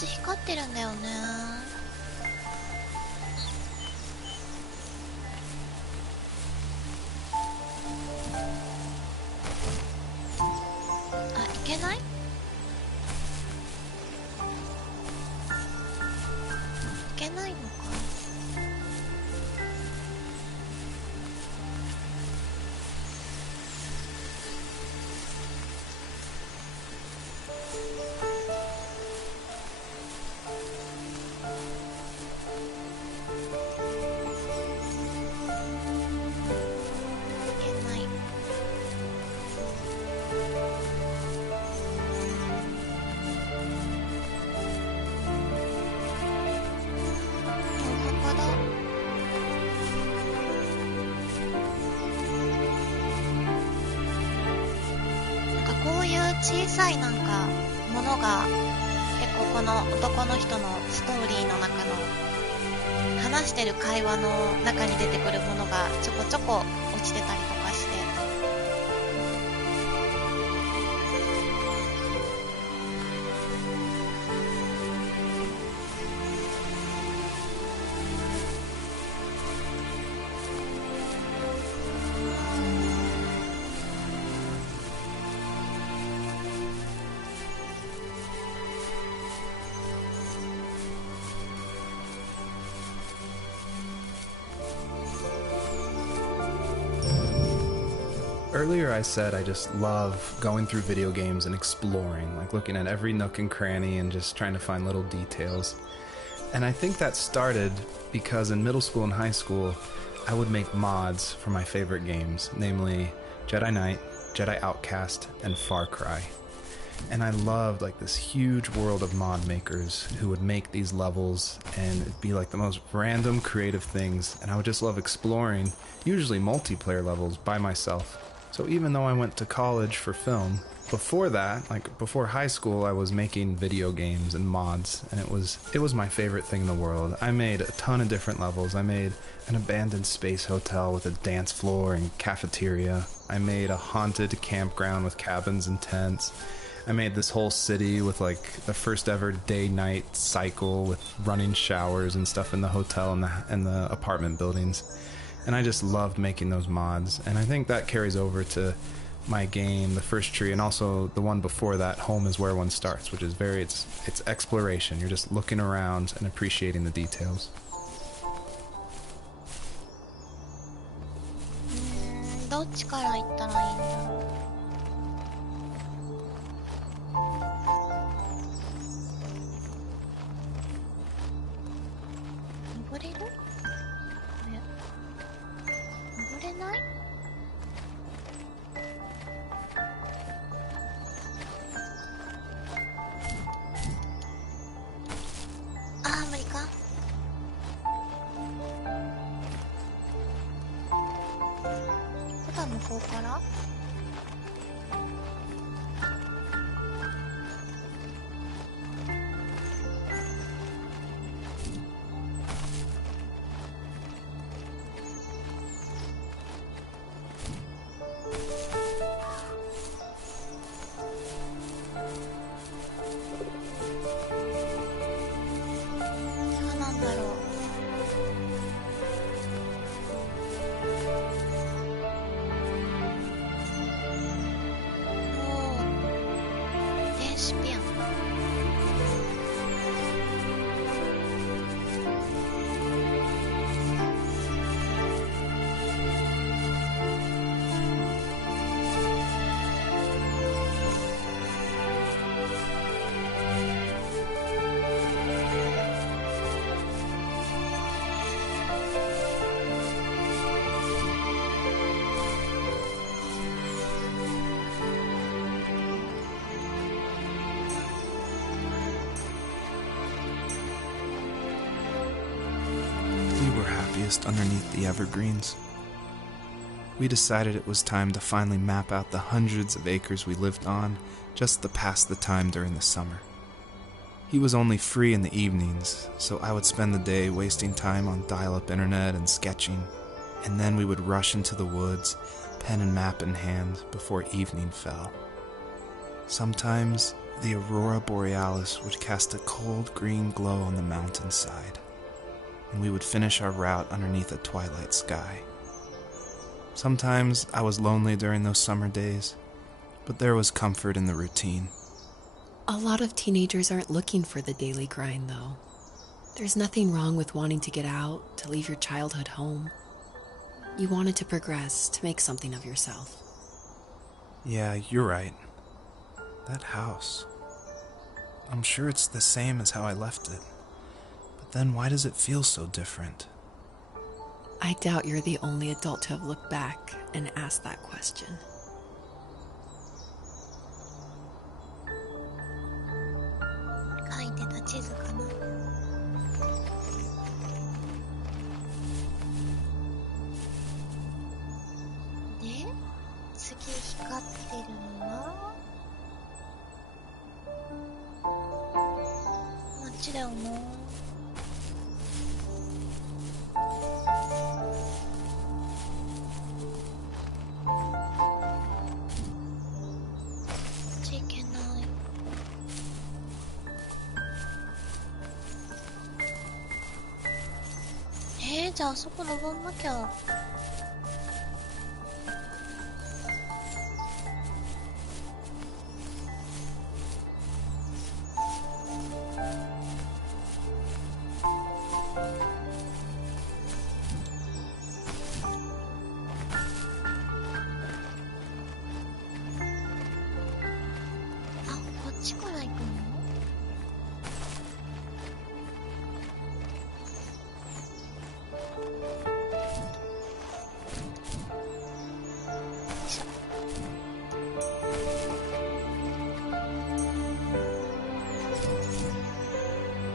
光ってるんだよね。いけない？いけないのか。小さいなんかものが結構この男の人のストーリーの中の話してる会話の中に出てくるものがちょこちょこ落ちてたりとかして、Earlier I said I just love going through video games and exploring, like looking at every nook and cranny and just trying to find little details. And I think that started because in middle school and high school, I would make mods for my favorite games, namely Jedi Knight, Jedi Outcast, and Far Cry. And I loved like this huge world of mod makers who would make these levels, and it'd be like the most random creative things, and I would just love exploring, usually multiplayer levels by myself. So even though I went to college for film, before that, like before high school, I was making video games and mods, and it was my favorite thing in the world. I made a ton of different levels. I made an abandoned space hotel with a dance floor and cafeteria. I made a haunted campground with cabins and tents. I made this whole city with like the first ever day-night cycle with running showers and stuff in the hotel and the apartment buildings. And I just loved making those mods. And I think that carries over to my game, the first tree, and also the one before that, Home is Where One Starts, which is it's exploration. You're just looking around and appreciating the details. どっちから行ったらいいんだろう。登れる？これ登れない？あー、無理か。ただ向こうから？どうなんだろう。電子ピアノ。We were happiest underneath the evergreens. We decided it was time to finally map out the hundreds of acres we lived on just to pass the time during the summer. He was only free in the evenings, so I would spend the day wasting time on dial-up internet and sketching, and then we would rush into the woods, pen and map in hand, before evening fell. Sometimes, the aurora borealis would cast a cold green glow on the mountainside, and we would finish our route underneath a twilight sky. Sometimes I was lonely during those summer days, but there was comfort in the routine. A lot of teenagers aren't looking for the daily grind, though. There's nothing wrong with wanting to get out, to leave your childhood home. You wanted to progress, to make something of yourself. Yeah, you're right. That house. I'm sure it's the same as how I left it. But then why does it feel so different? I doubt you're the only adult to have looked back and asked that question. 書いてた地図かな。で、次光ってるのはあっちだよな。こっち行けない。じゃああそこ登んなきゃ。あ、こっちから行くの？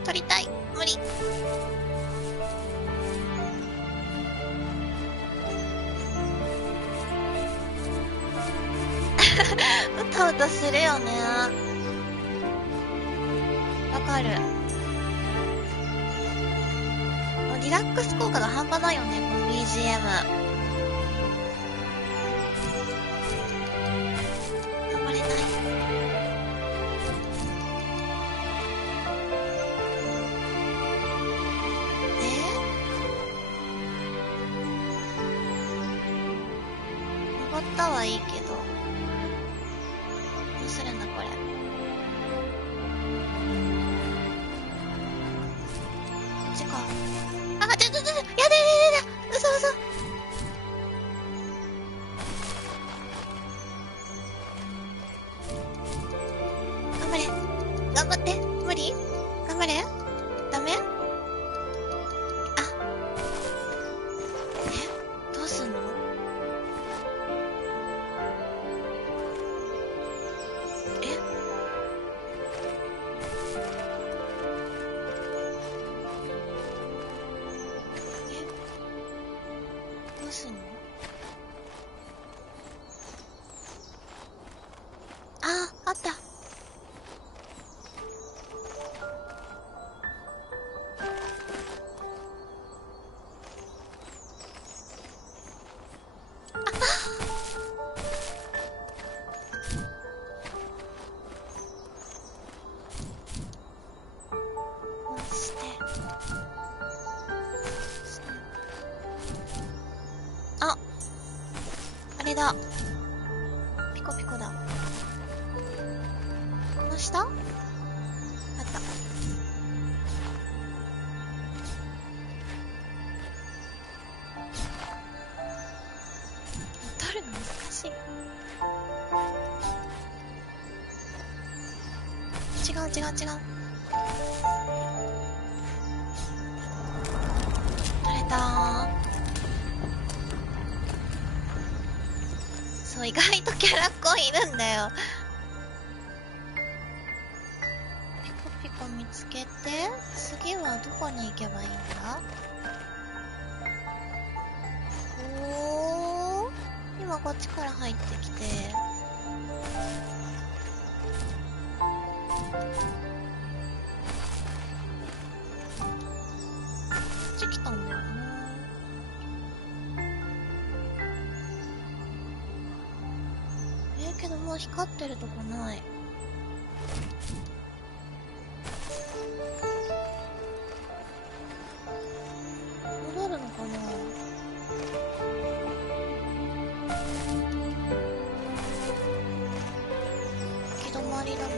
取りたい。無理。うとうとするよね。わかる。もうリラックス効果が半端ないよね、この BGM。登れない。ったはいいけど。どうするんだこれ。こっちか。あ、やだ。嘘。頑張って。無理？頑張れ。ダメ？どうすんの？どうすんの？あった。あれだ。ピコピコだ。この下？あった。取るの難しい。違う。取れたー。そう、意外とキャラコンいるんだよ。ピコピコ見つけて、次はどこに行けばいいんだ？おー、今こっちから入ってきて、こっち来たんだよな。けどもう光ってるとこない。戻るのかな？行き止まりだもん。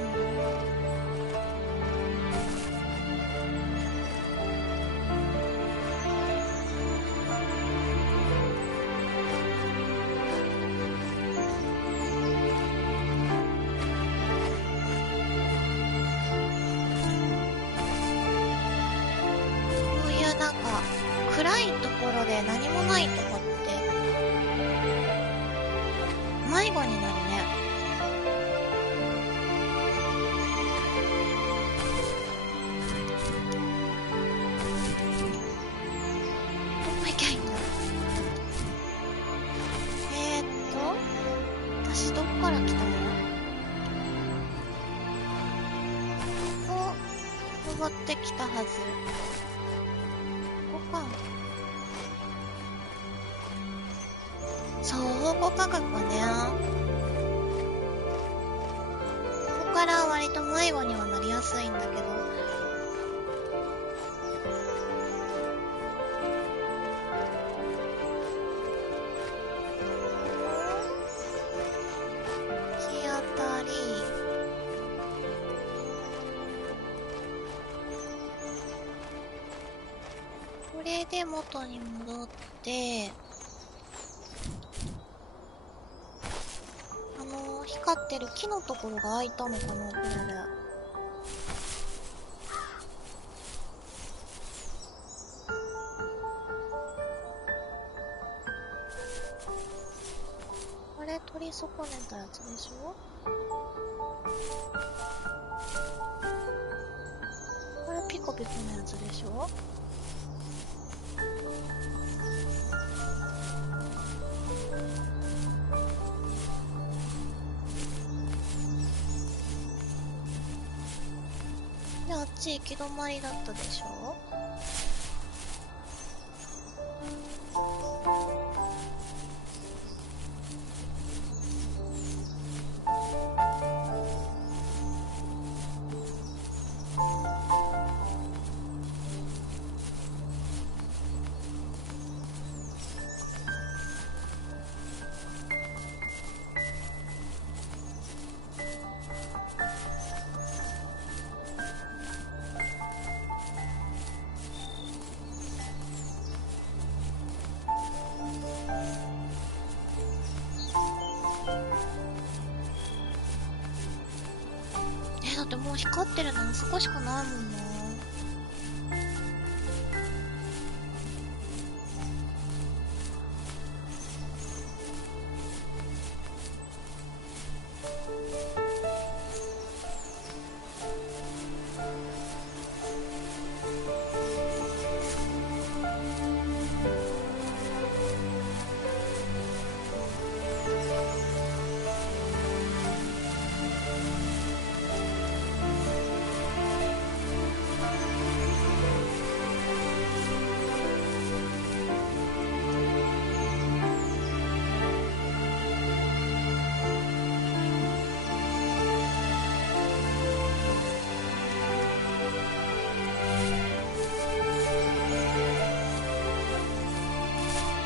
暗いところで何もないとこって迷子になるね。どこ行けばいいんだ？私どこから来たの？登ってきたはず。ここか。そう、方向感覚がね。ここから割と迷子にはなりやすいんだけど。日当たり。これで元に戻って、光ってる木のところが開いたのかな、これで。あれ、取り損ねたやつでしょ？これピコピコのやつでしょ？で、あっち行き止まりだったでしょ？も光ってるのあそこしかないもんな。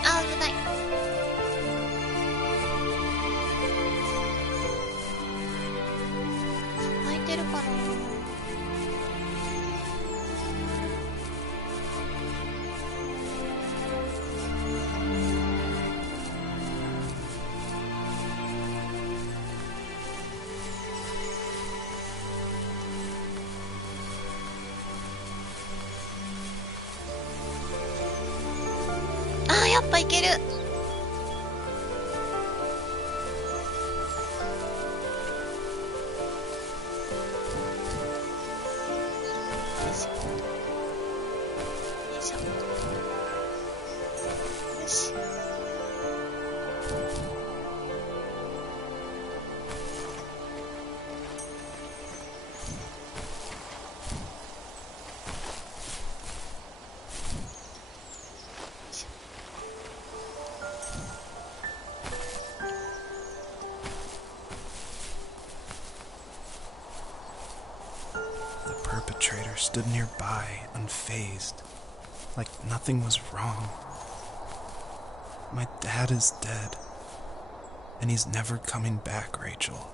あ、危ない。開いてるかな。あー、やっぱいける。よいしょ。よいしょ。よし。The perpetrator stood nearby, unfazed, like nothing was wrong. My dad is dead, and he's never coming back, Rachel.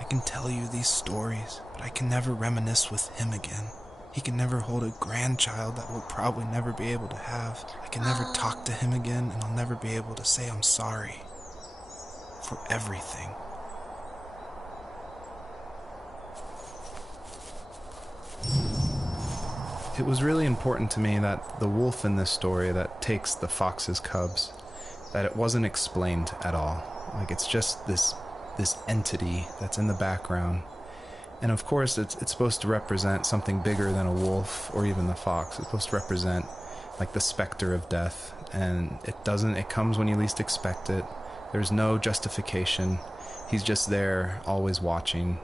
I can tell you these stories, but I can never reminisce with him again. He can never hold a grandchild that we'll probably never be able to have. I can never talk to him again, and I'll never be able to say I'm sorry for everything. It was really important to me that the wolf in this story that takes the fox's cubs, that it wasn't explained at all. Like, it's just this entity that's in the background. And of course, it's supposed to represent something bigger than a wolf or even the fox. It's supposed to represent like the specter of death. And it comes when you least expect it. There's no justification. He's just there, always watching.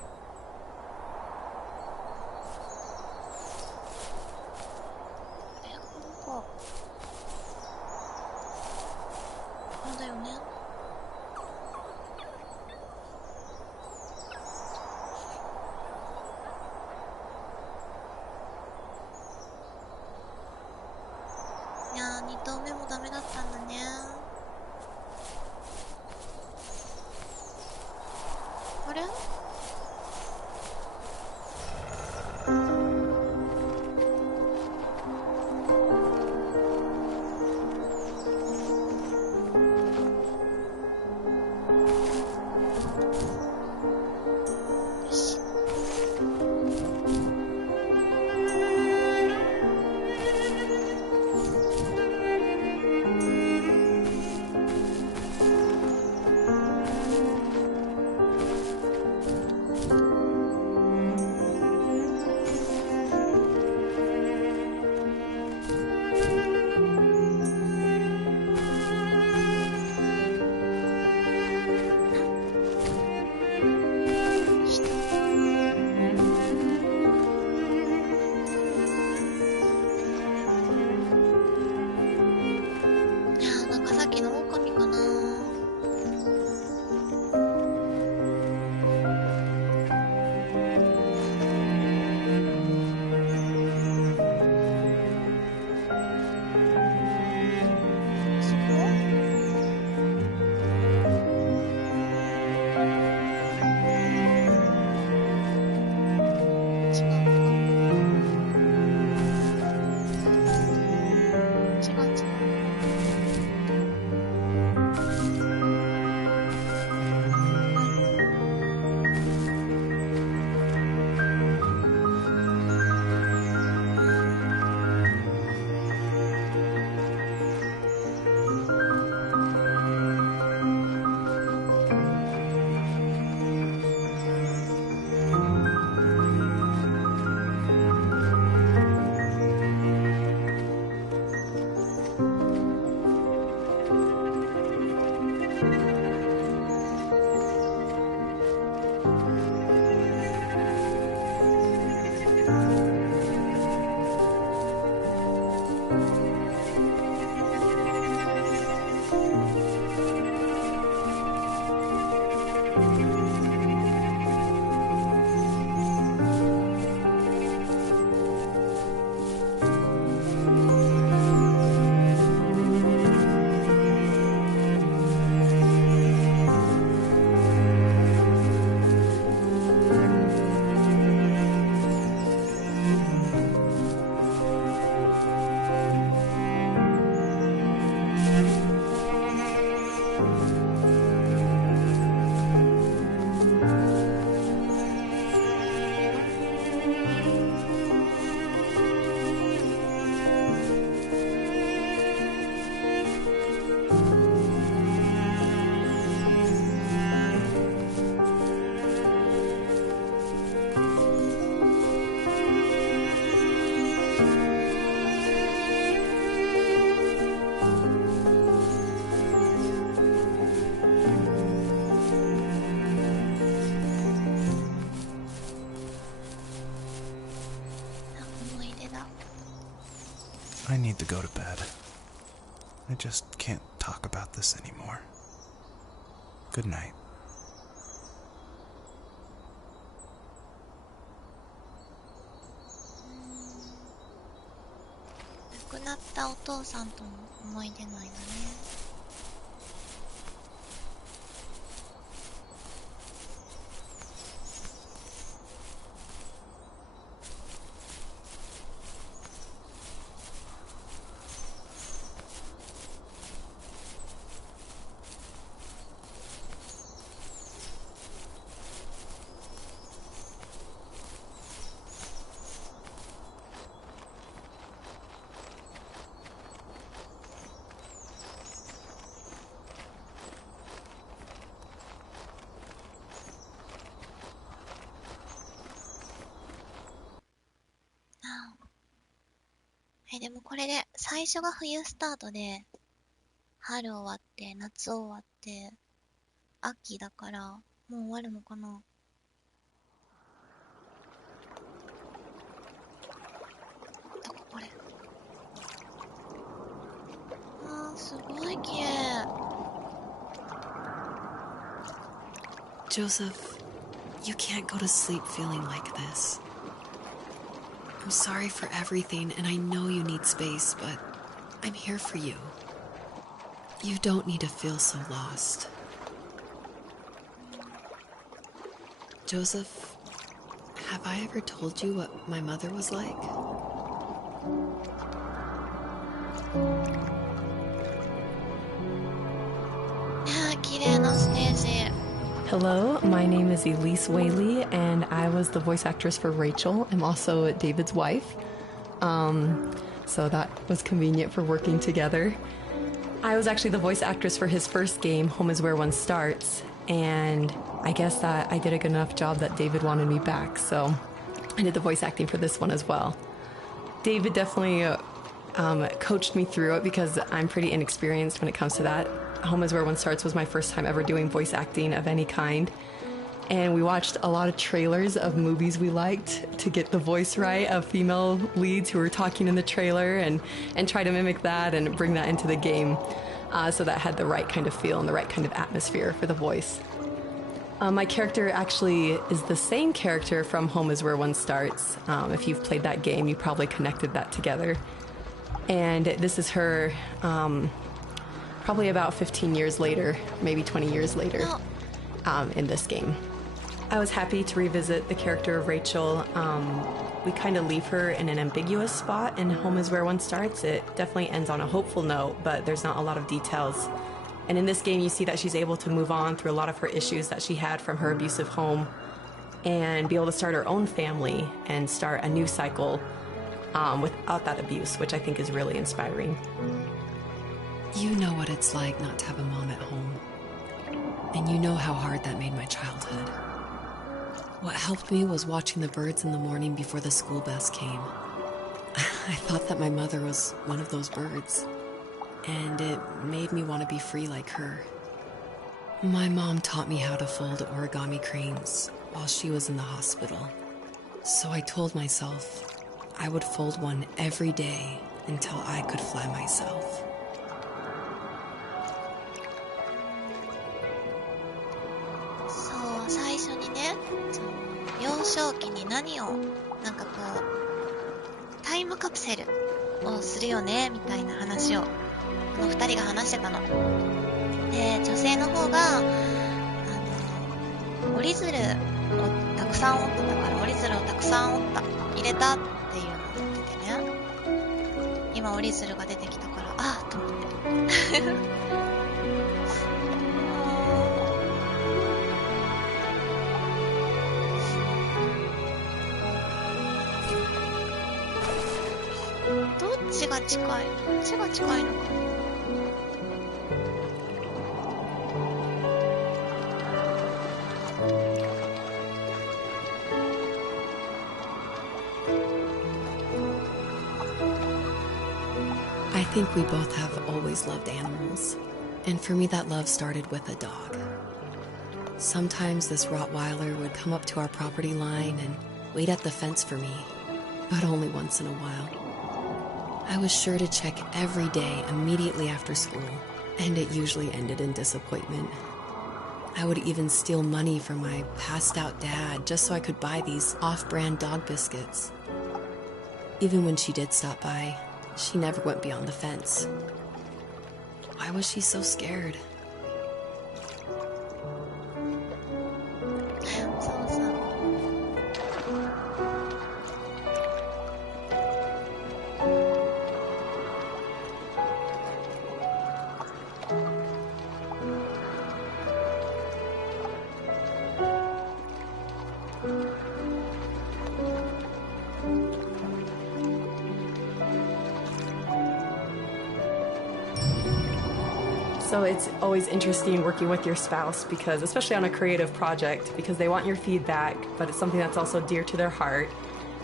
I need to go to bed. I just can't talk about this anymore. Good night. 亡くなったお父さんとの思い出の間ね。でもこれで最初が冬スタートで春終わって夏終わって秋だからもう終わるのかな。どここれ。あーすごい綺麗。 Joseph, you can't go to sleep feeling like this. I'm sorry for everything, and I know you need space, but I'm here for you. You don't need to feel so lost. Joseph, have I ever told you what my mother was like? Hello, my name is Elise Whaley, and I was the voice actress for Rachel. I'm also David's wife, so that was convenient for working together. I was actually the voice actress for his first game, Home is Where One Starts, and I guess that I did a good enough job that David wanted me back, so I did the voice acting for this one as well. David definitely coached me through it because I'm pretty inexperienced when it comes to that. Home is Where One Starts was my first time ever doing voice acting of any kind. And we watched a lot of trailers of movies we liked to get the voice right of female leads who were talking in the trailer and try to mimic that and bring that into the game so that had the right kind of feel and the right kind of atmosphere for the voice. My character actually is the same character from Home is Where One Starts. If you've played that game, you probably connected that together. And this is her probably about 15 years later, maybe 20 years later, in this game. I was happy to revisit the character of Rachel. We kind of leave her in an ambiguous spot in Home is Where One Starts. It definitely ends on a hopeful note, but there's not a lot of details. And in this game, you see that she's able to move on through a lot of her issues that she had from her abusive home and be able to start her own family and start a new cycle without that abuse, which I think is really inspiring. You know what it's like not to have a mom at home. And you know how hard that made my childhood. What helped me was watching the birds in the morning before the school bus came. I thought that my mother was one of those birds, and it made me want to be free like her. My mom taught me how to fold origami cranes while she was in the hospital. So I told myself I would fold one every day until I could fly myself. そう、最初にね、幼少期に何を、なんかこう、タイムカプセルをするよね、みたいな話を、この二人が話してたの。で、女性の方が、折り鶴をたくさん折ってたから、折り鶴をたくさん入れたっていうのを言っててね。今折り鶴が出てきたから、あっと思って。どっちが近いのかな。I think we both have always loved animals, and for me that love started with a dog. Sometimes this Rottweiler would come up to our property line and wait at the fence for me, but only once in a while. I was sure to check every day immediately after school, and it usually ended in disappointment. I would even steal money from my passed-out dad just so I could buy these off-brand dog biscuits. Even when she did stop by, she never went beyond the fence. Why was she so scared? そうそう。So it's always interesting working with your spouse because, especially on a creative project, because they want your feedback, but it's something that's also dear to their heart,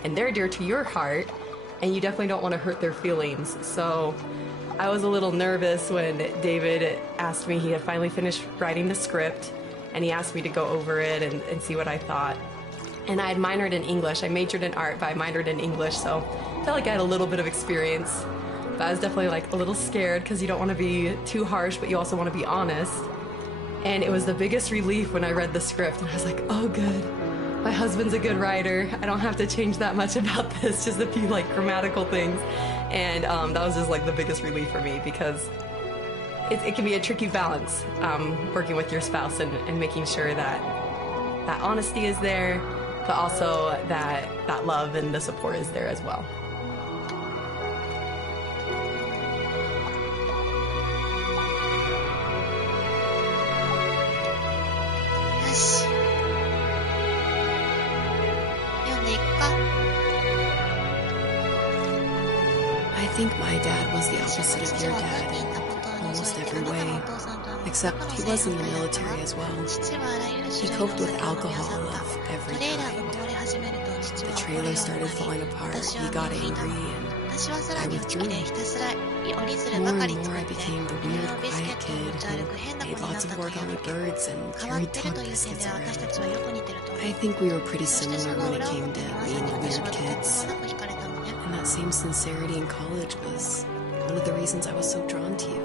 and they're dear to your heart, and you definitely don't want to hurt their feelings. So I was a little nervous when David asked me, he had finally finished writing the script, and he asked me to go over it and see what I thought. And I had minored in English. I majored in art, but I minored in English, so I felt like I had a little bit of experience. But I was definitely like a little scared because you don't want to be too harsh, but you also want to be honest. And it was the biggest relief when I read the script, and I was like, oh, good. My husband's a good writer. I don't have to change that much about this, just a few like grammatical things. And that was just like the biggest relief for me because it can be a tricky balance working with your spouse and making sure that that honesty is there, but also that love and the support is there as well. よし。読んでいくか。I think my dad was the opposite of your dad in almost every way, except he was in the military as well. He coped with alcohol of every kind. The trailer started falling apart, he got angry, and I withdrew. More and more I became the weird, quiet kid who made lots of origami birds and carried dog biscuits around. I think we were pretty similar when it came to being weird kids. And that same sincerity in college was one of the reasons I was so drawn to you.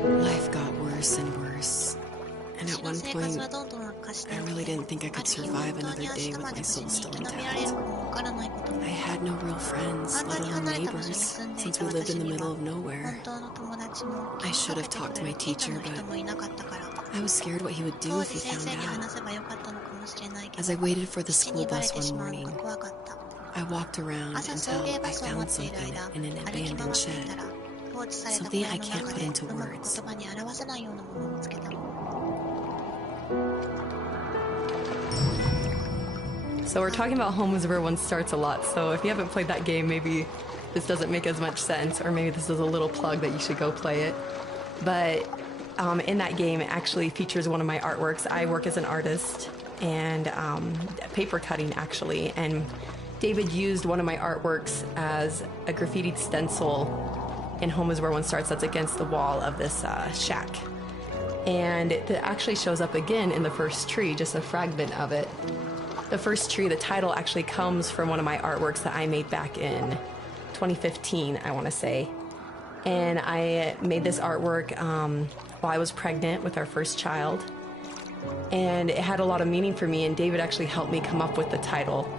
Life got worse and worse, and at one point, I really didn't think I could survive another day with my soul still intact. I had no real friends, let alone neighbors, since we lived in the middle of nowhere. I should have talked to my teacher, but I was scared what he would do if he found out. As I waited for the school bus one morning, I walked around until I found something in an abandoned shed. Something I can't put into words. So we're talking about Home is Where One Starts a lot. So if you haven't played that game, maybe this doesn't make as much sense, or maybe this is a little plug that you should go play it. But in that game, it actually features one of my artworks. I work as an artist and paper cutting, actually. And David used one of my artworks as a graffitied stencil in Home is Where One Starts that's against the wall of this shack. And it actually shows up again in the first tree, just a fragment of it. The first tree, the title actually comes from one of my artworks that I made back in 2015, I want to say. And I made this artwork while I was pregnant with our first child. And it had a lot of meaning for me, and David actually helped me come up with the title.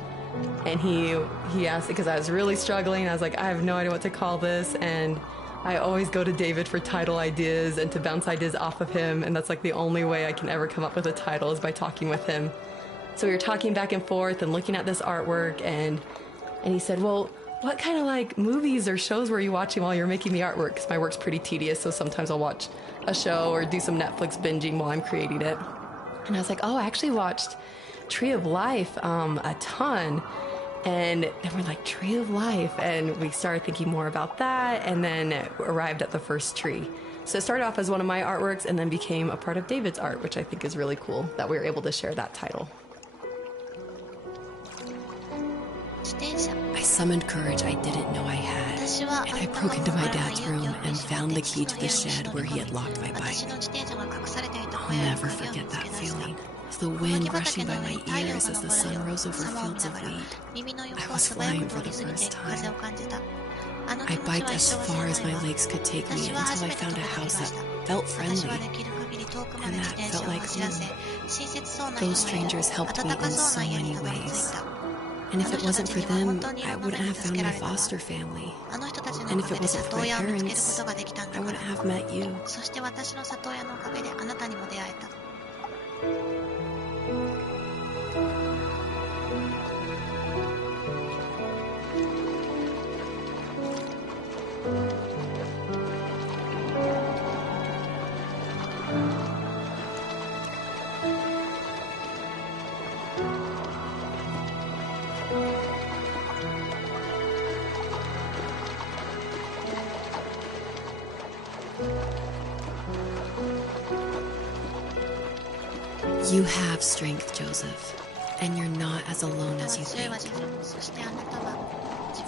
And he asked, because I was really struggling, I was like, I have no idea what to call this, and I always go to David for title ideas and to bounce ideas off of him, and that's like the only way I can ever come up with a title is by talking with him. So we were talking back and forth and looking at this artwork, and he said, well, what kind of like movies or shows were you watching while you were making the artwork? Because my work's pretty tedious, so sometimes I'll watch a show or do some Netflix binging while I'm creating it. And I was like, oh, I actually watched Tree of Life a ton. And then we're like, Tree of Life. And we started thinking more about that and then arrived at the first tree. So it started off as one of my artworks and then became a part of David's art, which I think is really cool that we were able to share that title. I summoned courage I didn't know I had, and I broke into my dad's room and found the key to the shed where he had locked my bike. I'll never forget that feeling. The wind rushing by my ears as the sun rose over fields of wheat. I was flying for the first time. I biked as far as my legs could take me until I found a house that felt friendly, and that felt like home. Those strangers helped me in so many ways. And if it wasn't for them, I wouldn't have found my foster family. And if it wasn't for my parents, I wouldn't have met you. You have strength, Joseph, and you're not as alone as you think.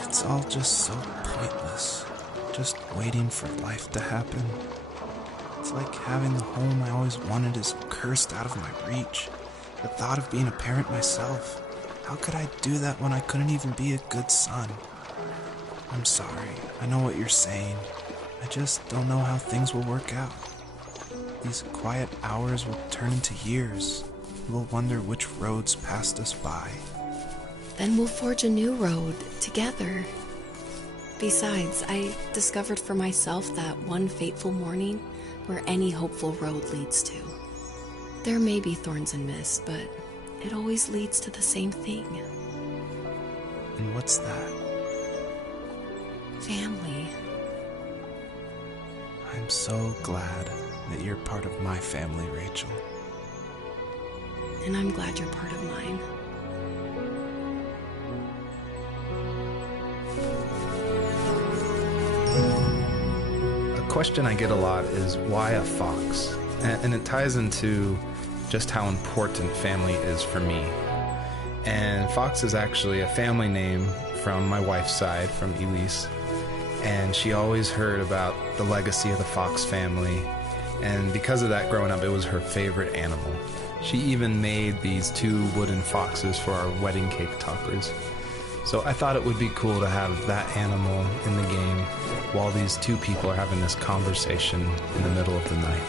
It's all just so pointless. Just waiting for life to happen. It's like having the home I always wanted is cursed out of my reach. The thought of being a parent myself. How could I do that when I couldn't even be a good son? I'm sorry. I know what you're saying. I just don't know how things will work out. These quiet hours will turn into years. We'll wonder which roads passed us by. Then we'll forge a new road together. Besides, I discovered for myself that one fateful morning where any hopeful road leads to. There may be thorns and mist, but it always leads to the same thing. And what's that? Family. I'm so glad that you're part of my family, Rachel. And I'm glad you're part of mine. A question I get a lot is why a fox? And it ties into just how important family is for me. And Fox is actually a family name from my wife's side, from Elise. And she always heard about the legacy of the Fox family. And because of that, growing up, it was her favorite animal. She even made these 2 wooden foxes for our wedding cake toppers. So I thought it would be cool to have that animal in the game while these 2 people are having this conversation in the middle of the night.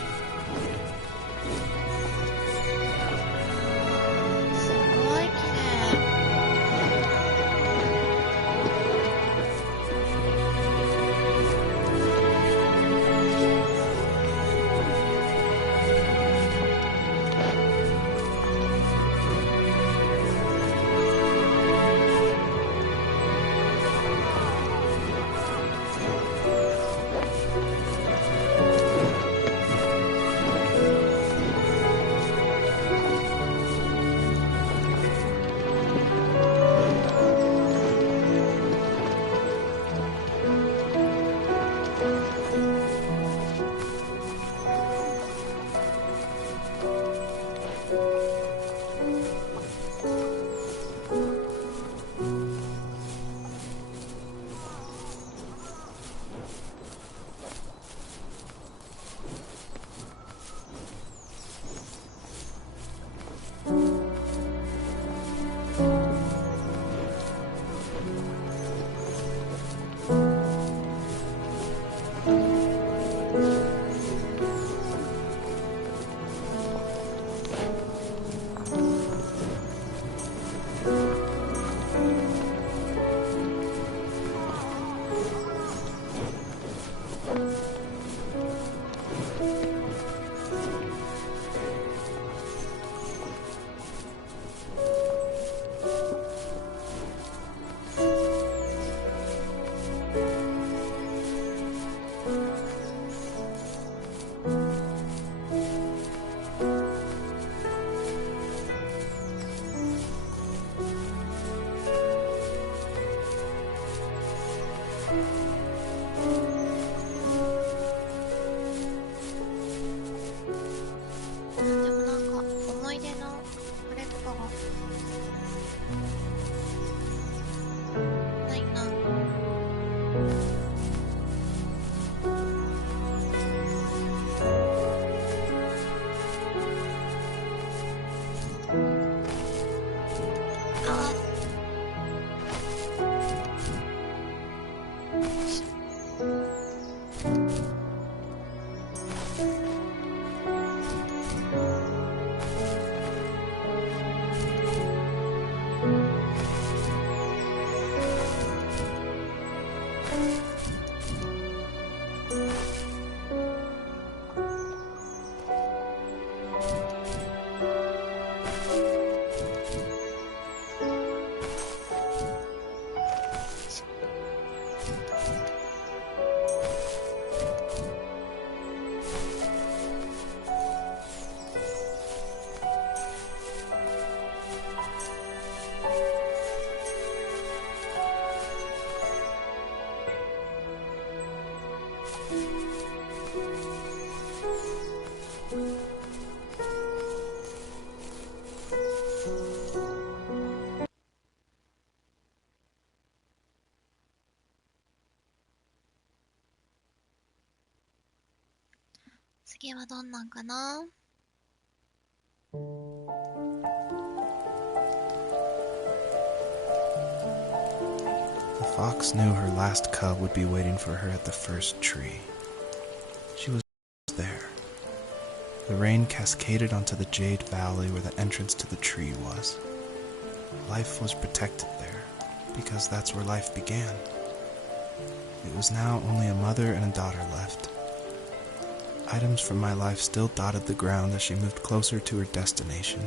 次はどんなんかな。 The fox knew her last cub would be waiting for her at the first tree. She was there. The rain cascaded onto the jade valley where the entrance to the tree was. Life was protected there, because that's where life began. It was now only a mother and a daughter left. Items from my life still dotted the ground as she moved closer to her destination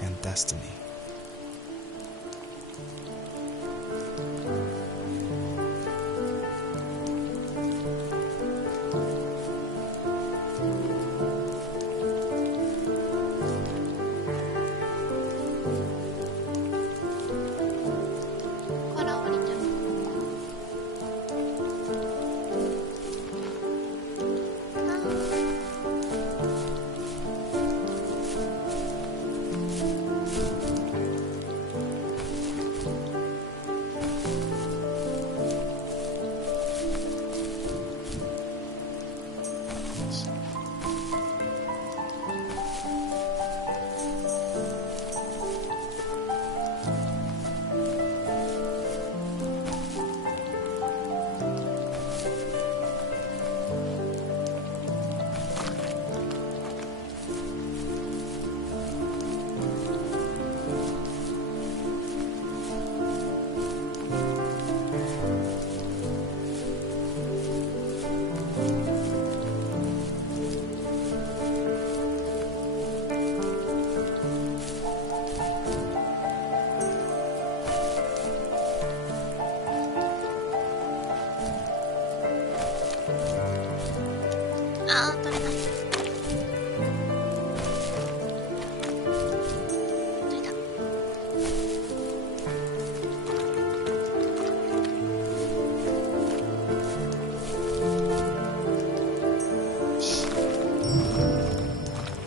and destiny.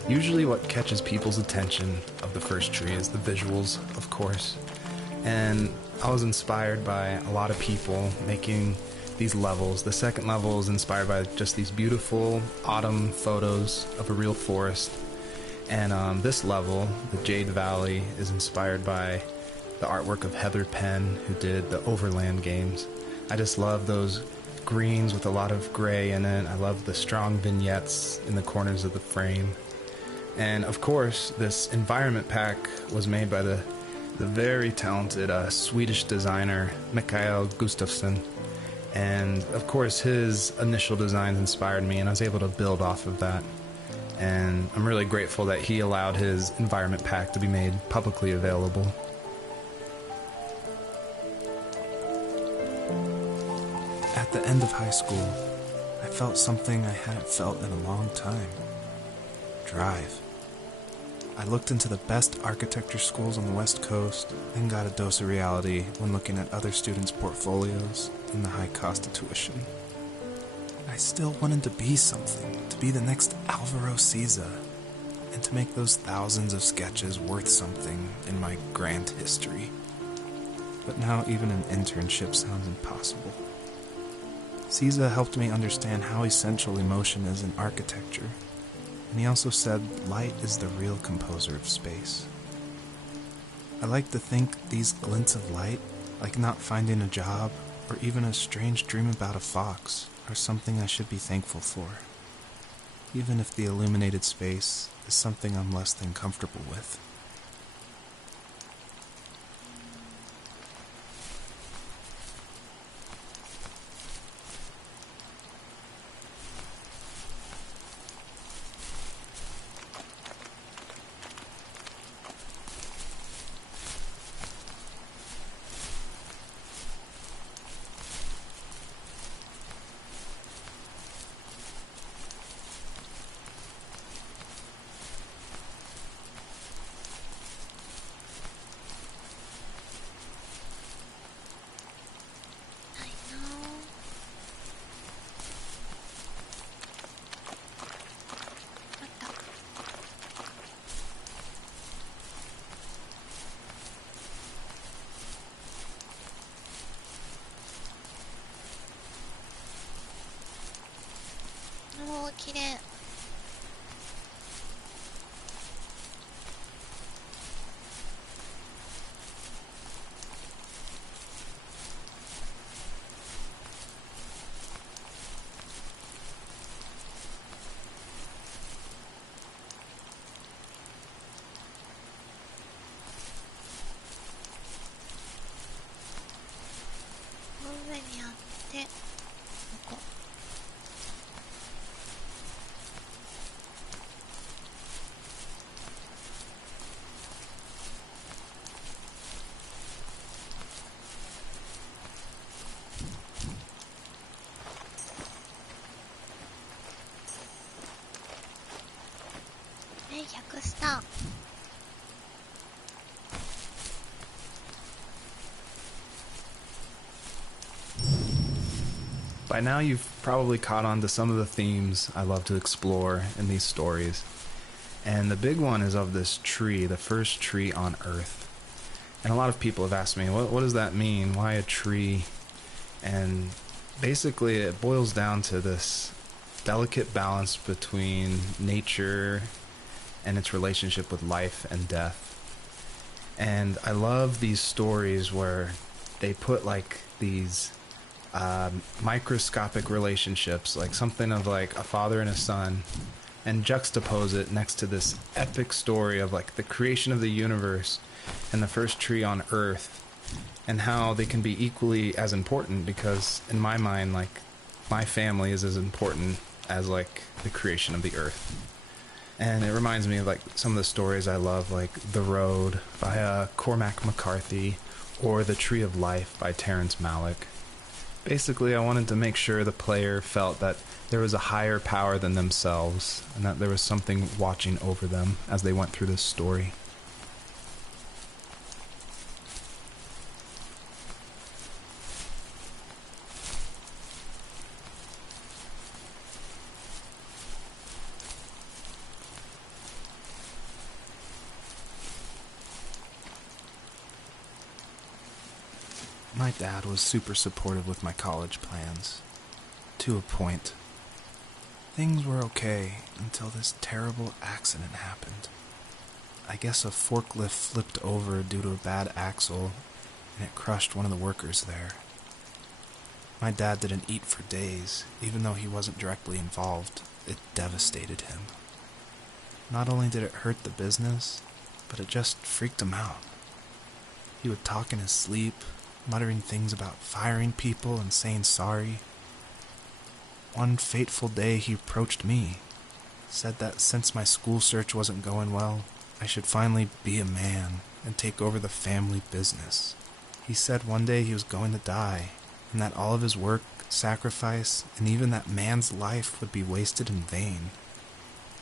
Usually what catches people's attention of the first tree is the visuals, of course. And I was inspired by a lot of people making these levels. The second level is inspired by just these beautiful autumn photos of a real forest. And this level, the Jade Valley, is inspired by the artwork of Heather Penn, who did the Overland games. I just love those greens with a lot of gray in it. I love the strong vignettes in the corners of the frame. And of course, this environment pack was made by the very talented Swedish designer Mikael Gustafsson. And of course, his initial designs inspired me, and I was able to build off of that. And I'm really grateful that he allowed his environment pack to be made publicly available. At the end of high school, I felt something I hadn't felt in a long time. Drive. I looked into the best architecture schools on the West Coast and got a dose of reality when looking at other students' portfolios and the high cost of tuition. I still wanted to be something, to be the next Alvaro Siza, and to make those thousands of sketches worth something in my grand history. But now even an internship sounds impossible. Siza helped me understand how essential emotion is in architecture. And he also said light is the real composer of space. I like to think these glints of light, like not finding a job, or even a strange dream about a fox, are something I should be thankful for. Even if the illuminated space is something I'm less than comfortable with.おー、きれい。で、ここ。100スター。By now, you've probably caught on to some of the themes I love to explore in these stories. And the big one is of this tree, the first tree on Earth. And a lot of people have asked me, what does that mean? Why a tree? And basically, it boils down to this delicate balance between nature and its relationship with life and death. And I love these stories where they put like these microscopic relationships, like something of like a father and a son, and juxtapose it next to this epic story of like the creation of the universe and the first tree on Earth, and how they can be equally as important, because in my mind, like, my family is as important as like the creation of the Earth. And it reminds me of like some of the stories I love, like The Road by Cormac McCarthy, or The Tree of Life by Terrence Malick. Basically, I wanted to make sure the player felt that there was a higher power than themselves, and that there was something watching over them as they went through this story. My dad was super supportive with my college plans. To a point. Things were okay until this terrible accident happened. I guess a forklift flipped over due to a bad axle, and it crushed one of the workers there. My dad didn't eat for days, even though he wasn't directly involved. It devastated him. Not only did it hurt the business, but it just freaked him out. He would talk in his sleep, muttering things about firing people and saying sorry. One fateful day he approached me, said that since my school search wasn't going well, I should finally be a man and take over the family business. He said one day he was going to die, and that all of his work, sacrifice, and even that man's life would be wasted in vain.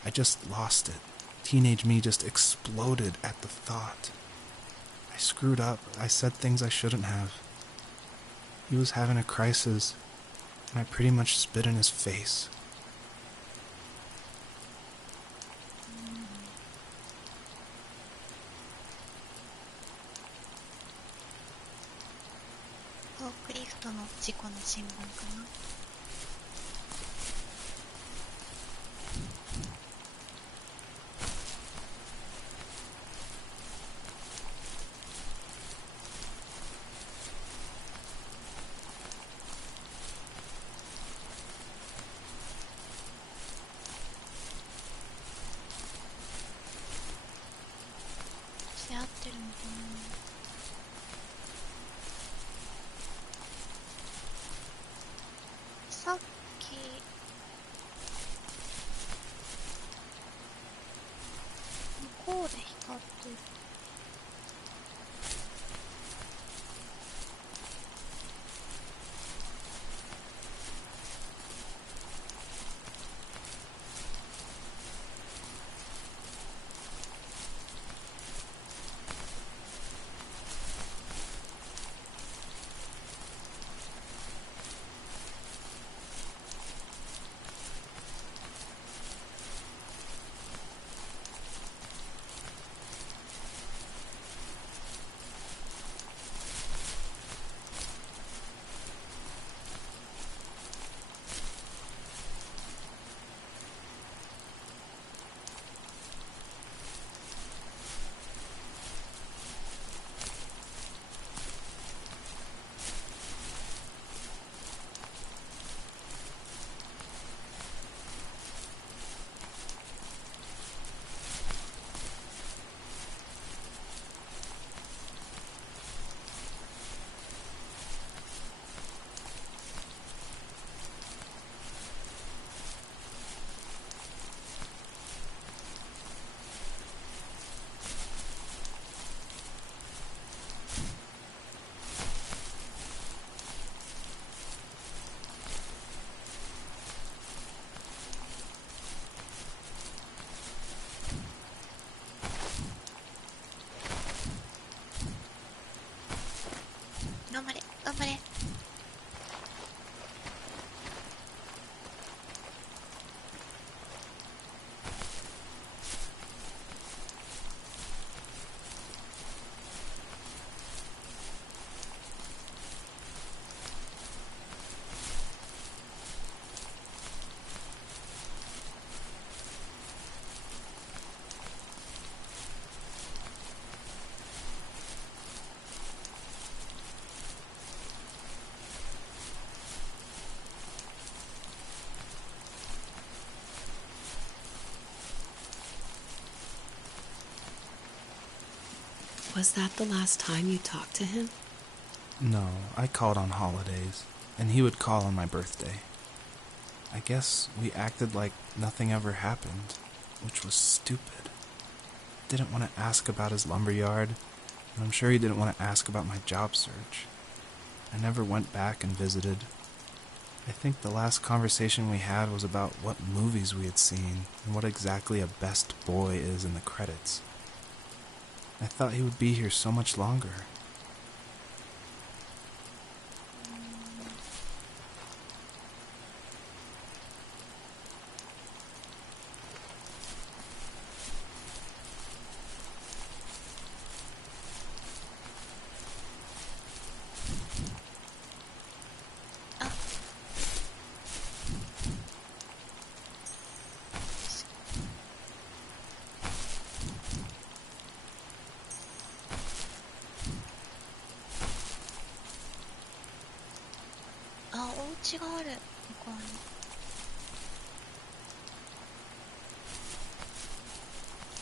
I just lost it. Teenage me just exploded at the thought. I screwed up. I said things I shouldn't have. He was having a crisis, and I pretty much spit in his face. Forklift の事故の新聞かな。合ってるのかな。さっき向こうで光ってる。頑張れ。Was that the last time you talked to him? No, I called on holidays, and he would call on my birthday. I guess we acted like nothing ever happened, which was stupid. Didn't want to ask about his lumberyard, and I'm sure he didn't want to ask about my job search. I never went back and visited. I think the last conversation we had was about what movies we had seen and what exactly a best boy is in the credits. I thought he would be here so much longer.あ、お家がある。向こうに。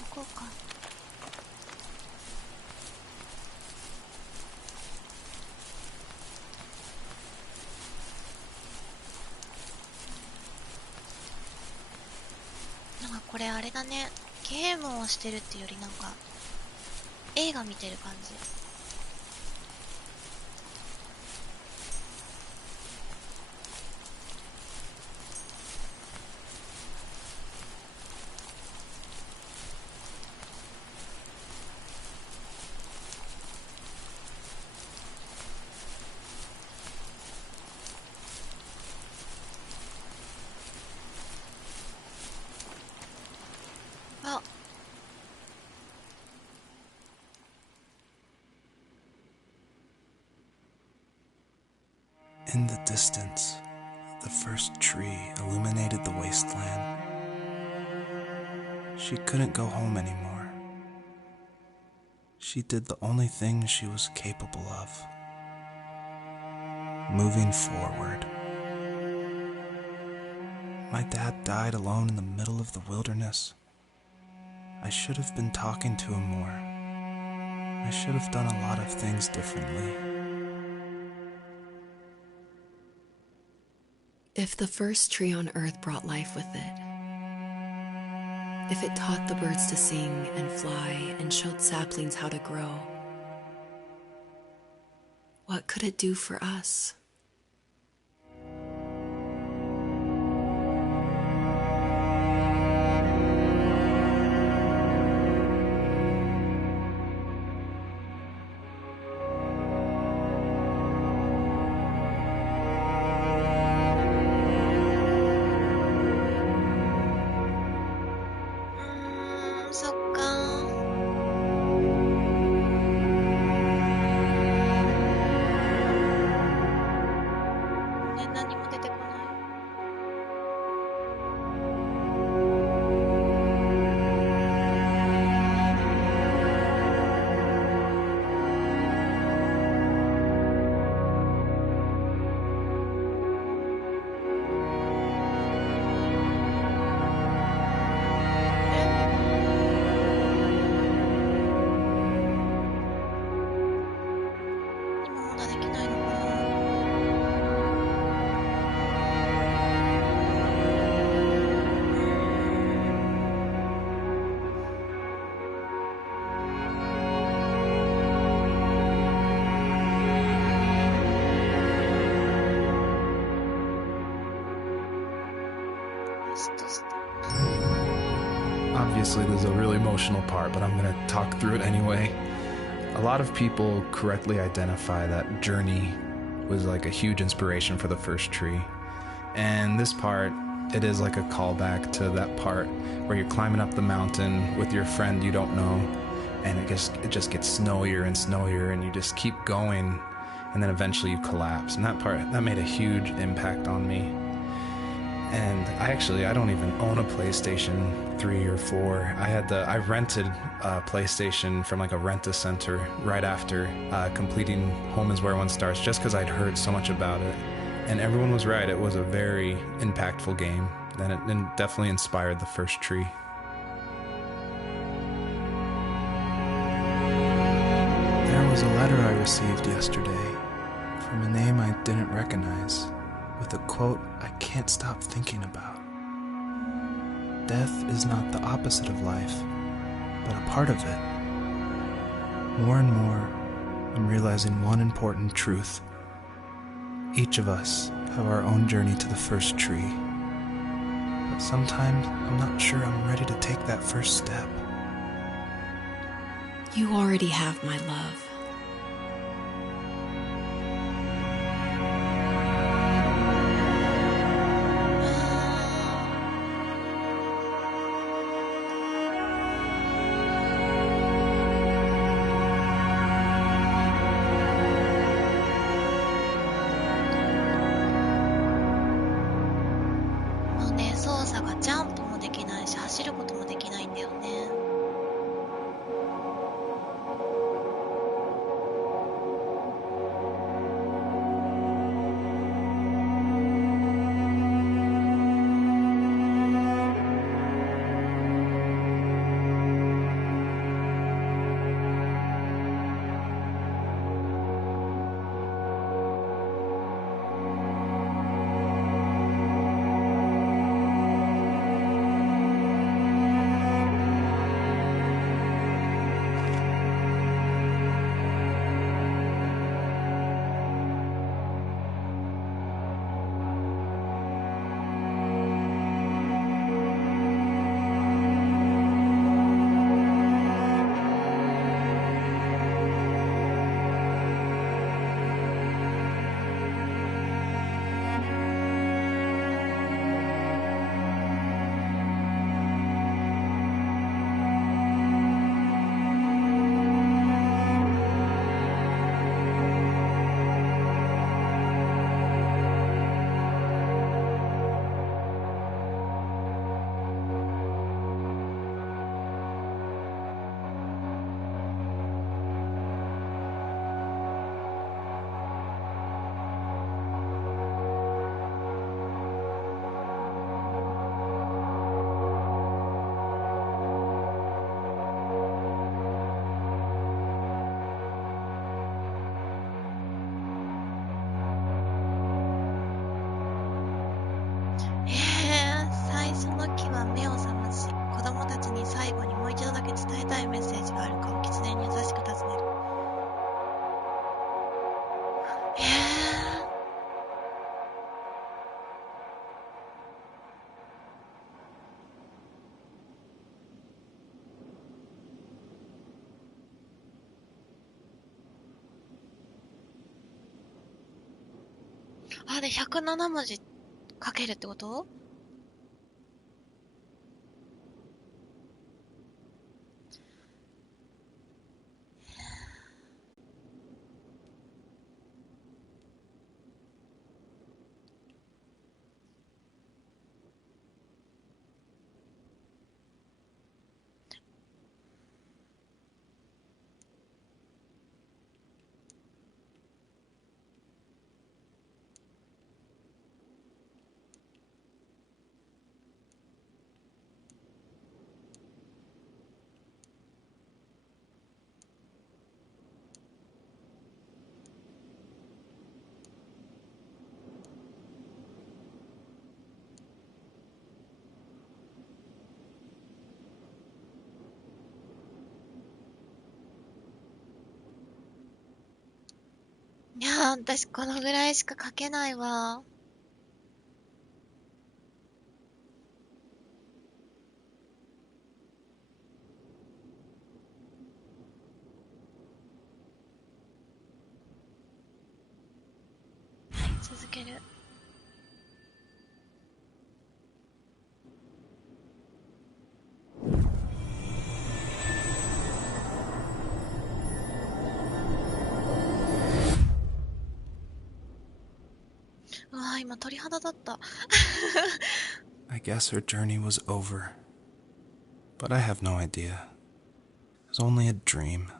ここか。なんかこれあれだね。ゲームをしてるっていうよりなんか映画見てる感じ。あ、In the distance, the first tree illuminated the wasteland. She couldn't go home anymore. She did the only thing she was capable of. Moving forward. My dad died alone in the middle of the wilderness. I should have been talking to him more. I should have done a lot of things differently. If the first tree on Earth brought life with it, if it taught the birds to sing and fly and showed saplings how to grow, what could it do for us? Obviously, this is a really emotional part, but I'm going to talk through it anyway. A lot of people correctly identify that Journey was like a huge inspiration for the first tree. And this part, it is like a callback to that part where you're climbing up the mountain with your friend you don't know, and it just gets snowier and snowier, and you just keep going, and then eventually you collapse. And that part, that made a huge impact on me. And I don't even own a PlayStation 3 or 4. I rented a PlayStation from like a rent-a-center right after completing Home is Where One Starts, just because I'd heard so much about it. And everyone was right, it was a very impactful game, and it definitely inspired the first tree. There was a letter I received yesterday from a name I didn't recognize, with a quote I can't stop thinking about. Death is not the opposite of life, but a part of it. More and more, I'm realizing one important truth. Each of us have our own journey to the first tree. But sometimes I'm not sure I'm ready to take that first step. You already have my love.操作がジャンプもできないし走ることもできないんだよね。最初の木は目を覚まし、子供たちに最後にもう一度だけ伝えたいメッセージがあるかを狐に優しく尋ねる。で、107文字書けるってこと？いやー、私このぐらいしか書けないわ。続ける。うわあ、今鳥肌だった。I guess her journey was over. But I have no idea. It was only a dream.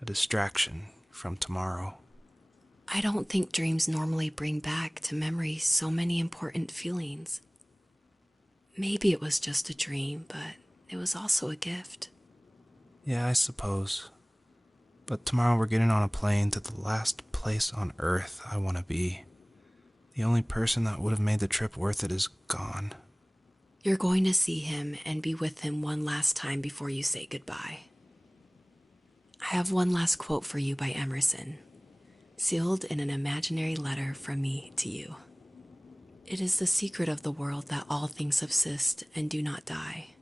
A distraction from tomorrow. I don't think dreams normally bring back to memory so many important feelings. Maybe it was just a dream, but it was also a gift. Yeah, I suppose. But tomorrow we're getting on a plane to the last place on Earth I want to be. The only person that would have made the trip worth it is gone. You're going to see him and be with him one last time before you say goodbye. I have one last quote for you by Emerson, sealed in an imaginary letter from me to you. It is the secret of the world that all things subsist and do not die,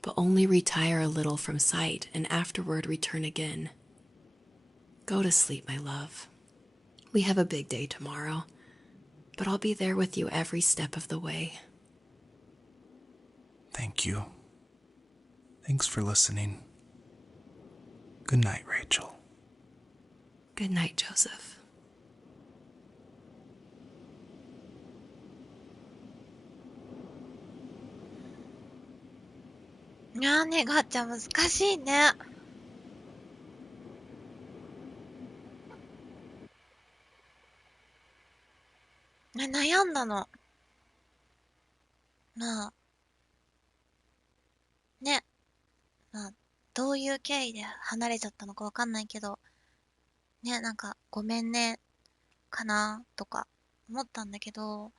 but only retire a little from sight and afterward return again. Go to sleep, my love. We have a big day tomorrow, but I'll be there with you every step of the way. Thank you. Thanks for listening. Good night, Rachel. Good night, Joseph. いやーね、ガッチャ難しいね。悩んだの。まあ、ね。まあ、どういう経緯で離れちゃったのかわかんないけど、ね、なんか、ごめんね、かな、とか、思ったんだけど、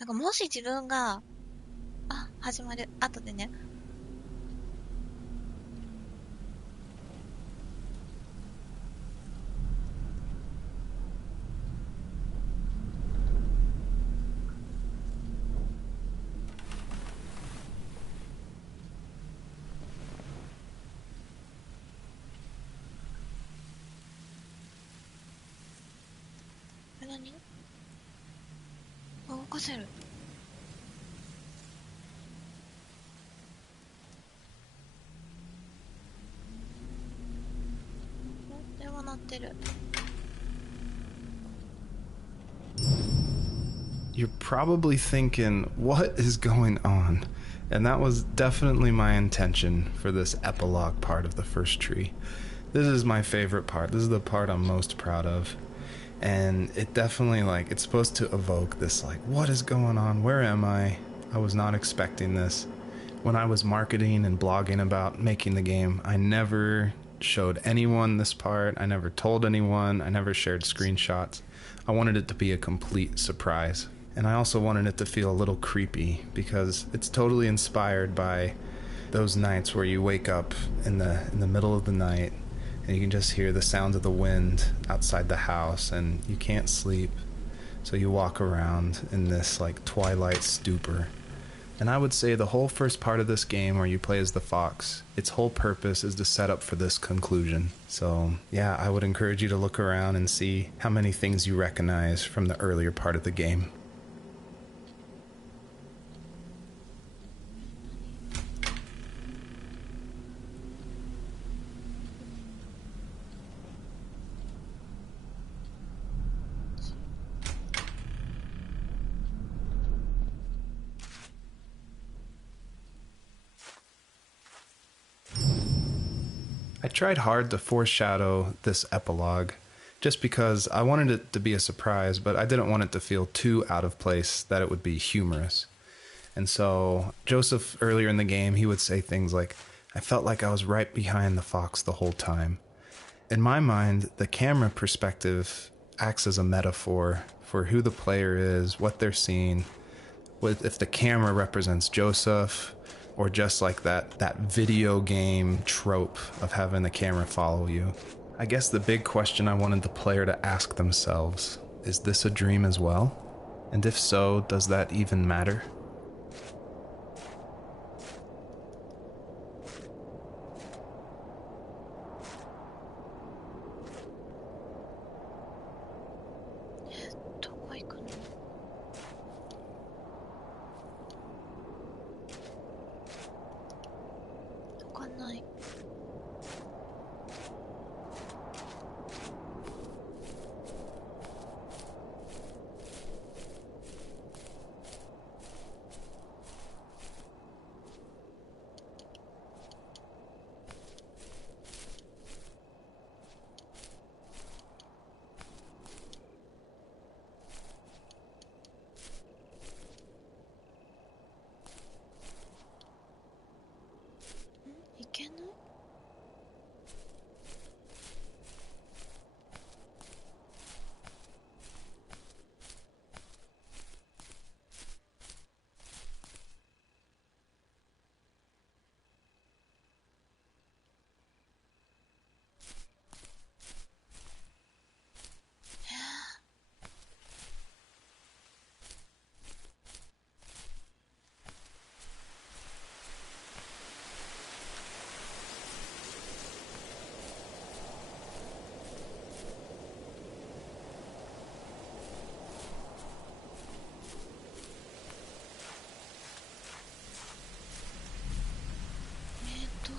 なんかもし自分が、あ、始まる。後でね。何？あ、動かせる。電話鳴ってる。You're probably thinking, what is going on? And that was definitely my intention for this epilogue part of the first tree. This is my favorite part. This is the part I'm most proud of. And it definitely, it's supposed to evoke this, what is going on? Where am I? I was not expecting this. When I was marketing and blogging about making the game, I never showed anyone this part. I never told anyone. I never shared screenshots. I wanted it to be a complete surprise. And I also wanted it to feel a little creepy because it's totally inspired by those nights where you wake up in the middle of the night and you can just hear the sounds of the wind outside the house and you can't sleep. So you walk around in this twilight stupor. And I would say the whole first part of this game where you play as the fox, its whole purpose is to set up for this conclusion. So yeah, I would encourage you to look around and see how many things you recognize from the earlier part of the game. I tried hard to foreshadow this epilogue just because I wanted it to be a surprise, but I didn't want it to feel too out of place that it would be humorous. And so Joseph, earlier in the game, he would say things like, I felt like I was right behind the fox the whole time. In my mind, the camera perspective acts as a metaphor for who the player is, what they're seeing. If the camera represents Joseph, or just like that video game trope of having the camera follow you. I guess the big question I wanted the player to ask themselves, is this a dream as well? And if so, does that even matter?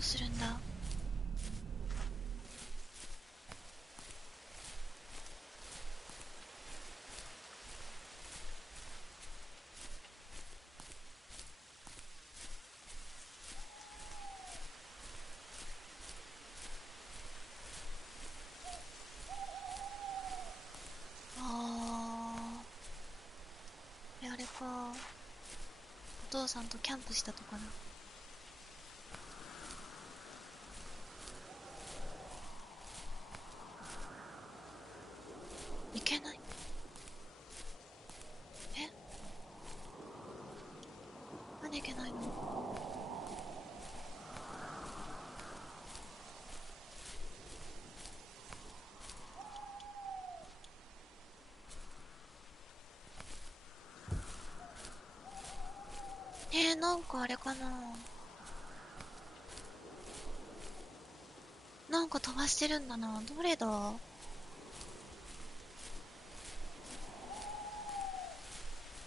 するんだ。あれか。お父さんとキャンプしたとかな。いけない。え？なんでいけないの？なんかあれかな。なんか飛ばしてるんだな。どれだ？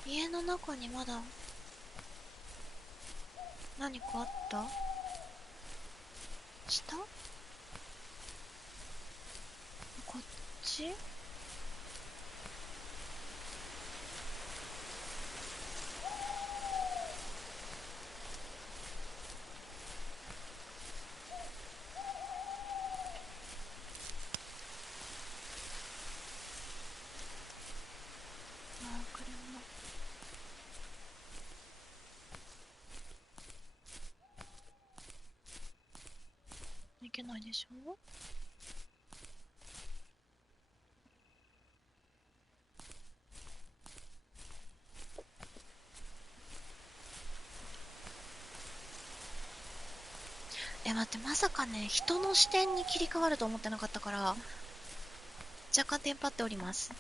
家の中にまだ何かあった？下？こっち？車。いけないでしょ？待って、まさかね、人の視点に切り替わると思ってなかったから、若干テンパっております。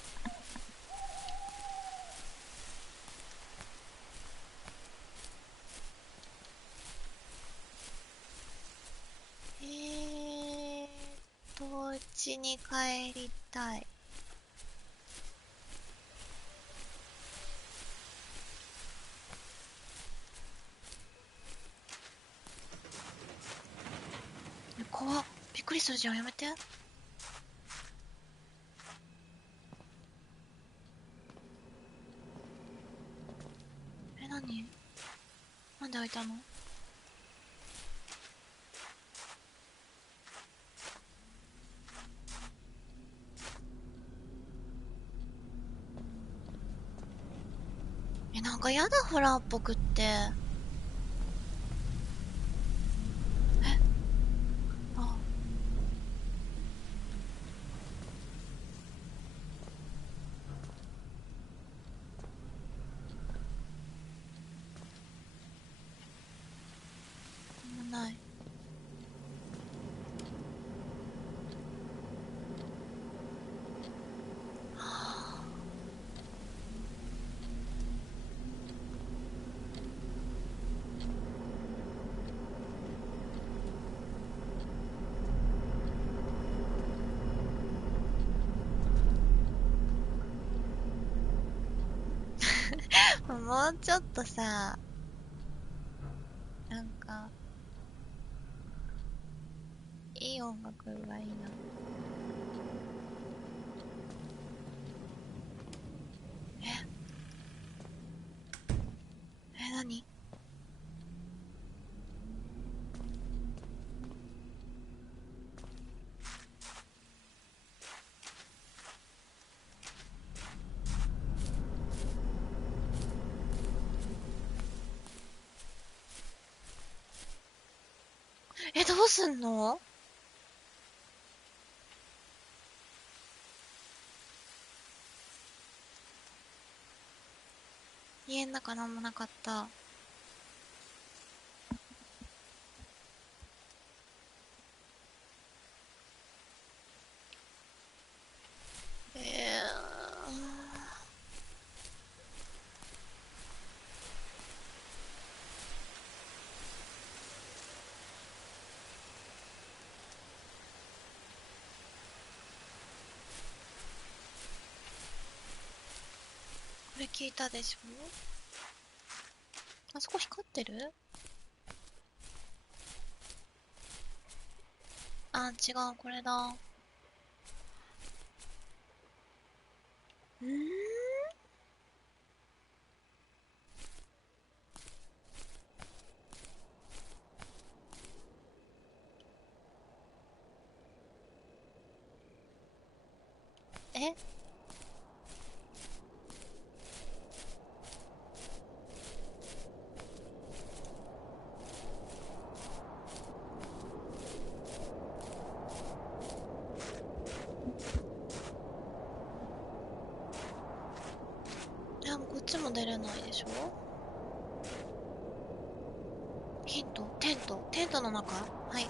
家に帰りたい。怖っ。びっくりするじゃん。やめて。何？なんで開いたの？なんかやだ、ホラーっぽくって。あ。なんもない。もうちょっとさ、なんか、いい音楽がいいな。何？どうすんの？家の中なんもなかった。これ聞いたでしょ？あそこ光ってる？あ、違う、これだ。んーえいや、もうこっちも出れないでしょ。ヒント、テントの中。はい。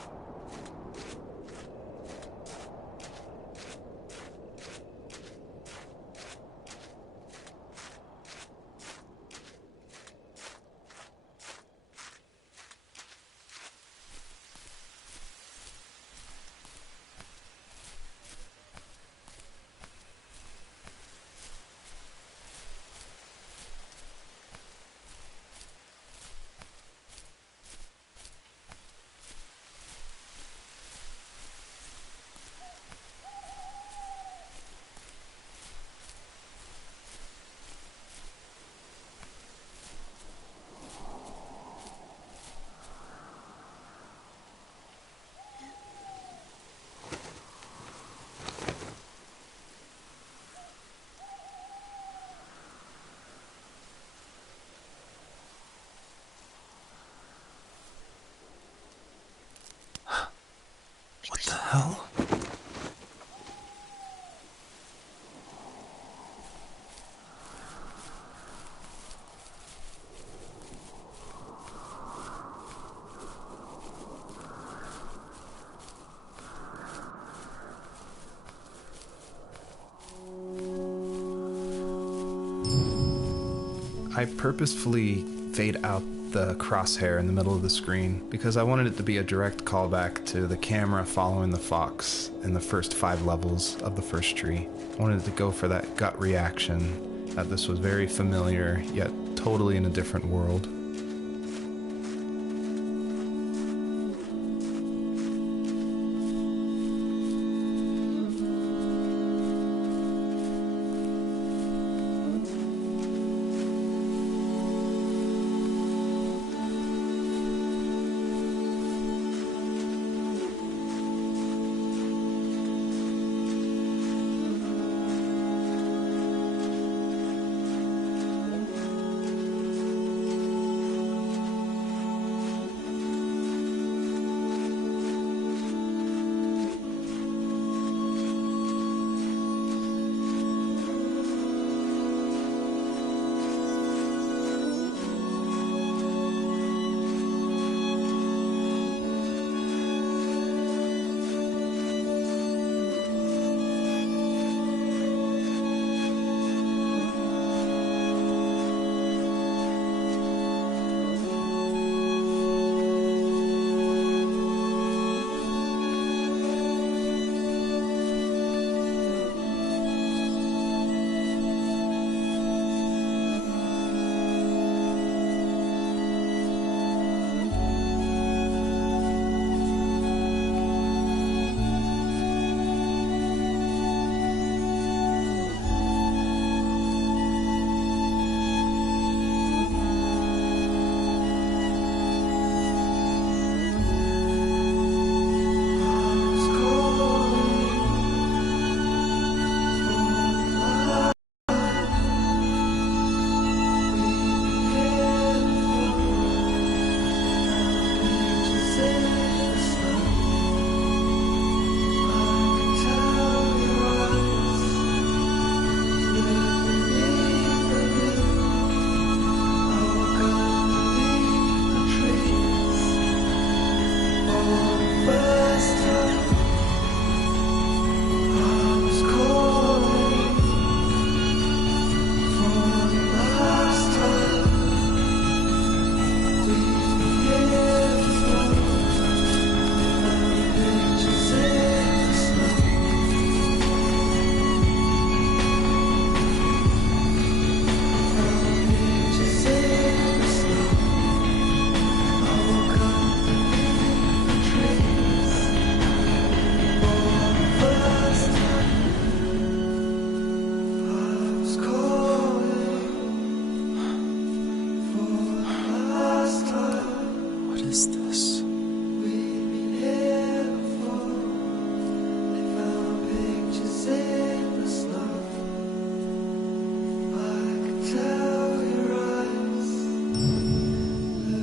What the hell? I purposefully fade out the crosshair in the middle of the screen because I wanted it to be a direct callback to the camera following the fox in the first 5 levels of the first tree. I wanted it to go for that gut reaction that this was very familiar, yet totally in a different world.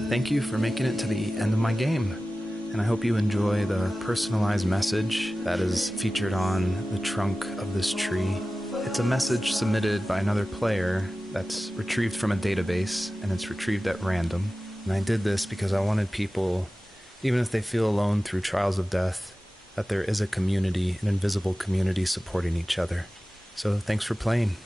Thank you for making it to the end of my game. And I hope you enjoy the personalized message that is featured on the trunk of this tree. It's a message submitted by another player that's retrieved from a database, and it's retrieved at random. And I did this because I wanted people, even if they feel alone through trials of death, that there is a community, an invisible community supporting each other. So thanks for playing.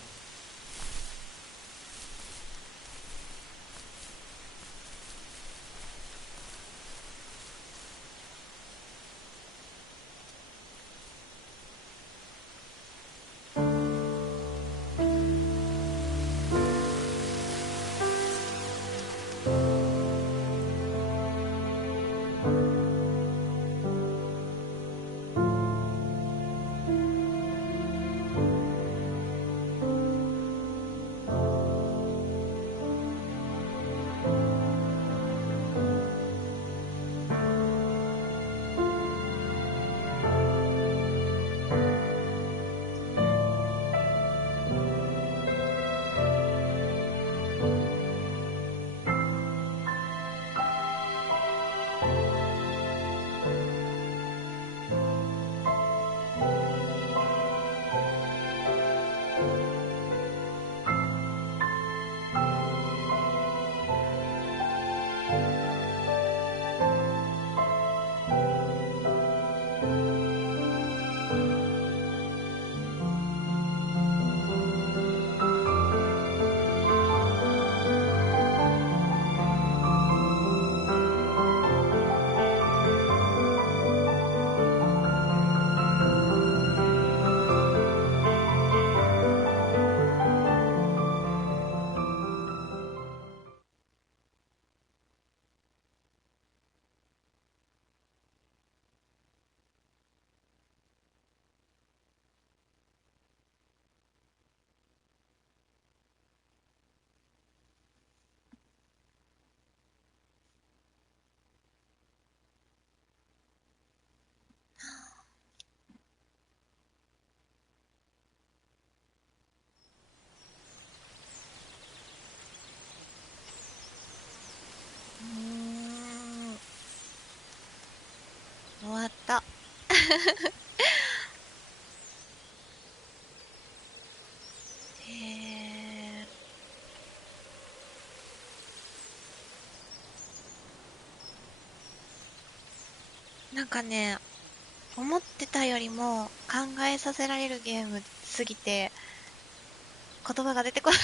終わった。なんかね、思ってたよりも考えさせられるゲームすぎて言葉が出てこない。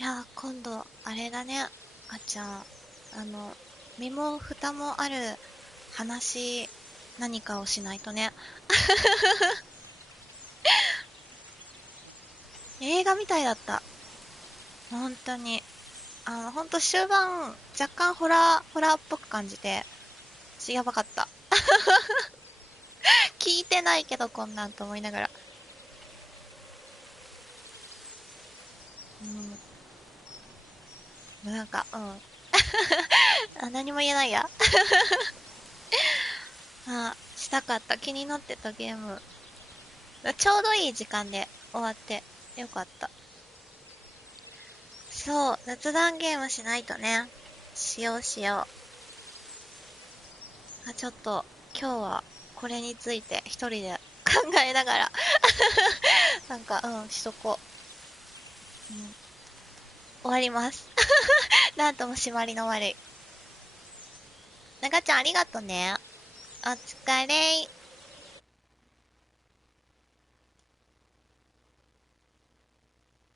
いやー、今度あれだね、あっちゃん、身も蓋もある話、何かをしないとね。映画みたいだった。本当に。本当終盤、若干ホラーっぽく感じて、やばかった。聞いてないけどこんなんと思いながら。なんか、何も言えないや。したかった。気になってたゲーム。ちょうどいい時間で終わってよかった。そう、雑談ゲームしないとね。しよう。ちょっと、今日はこれについて一人で考えながら、なんか、しとこう。終わります。なんとも締まりの悪い。ながちゃんありがとね。お疲れ。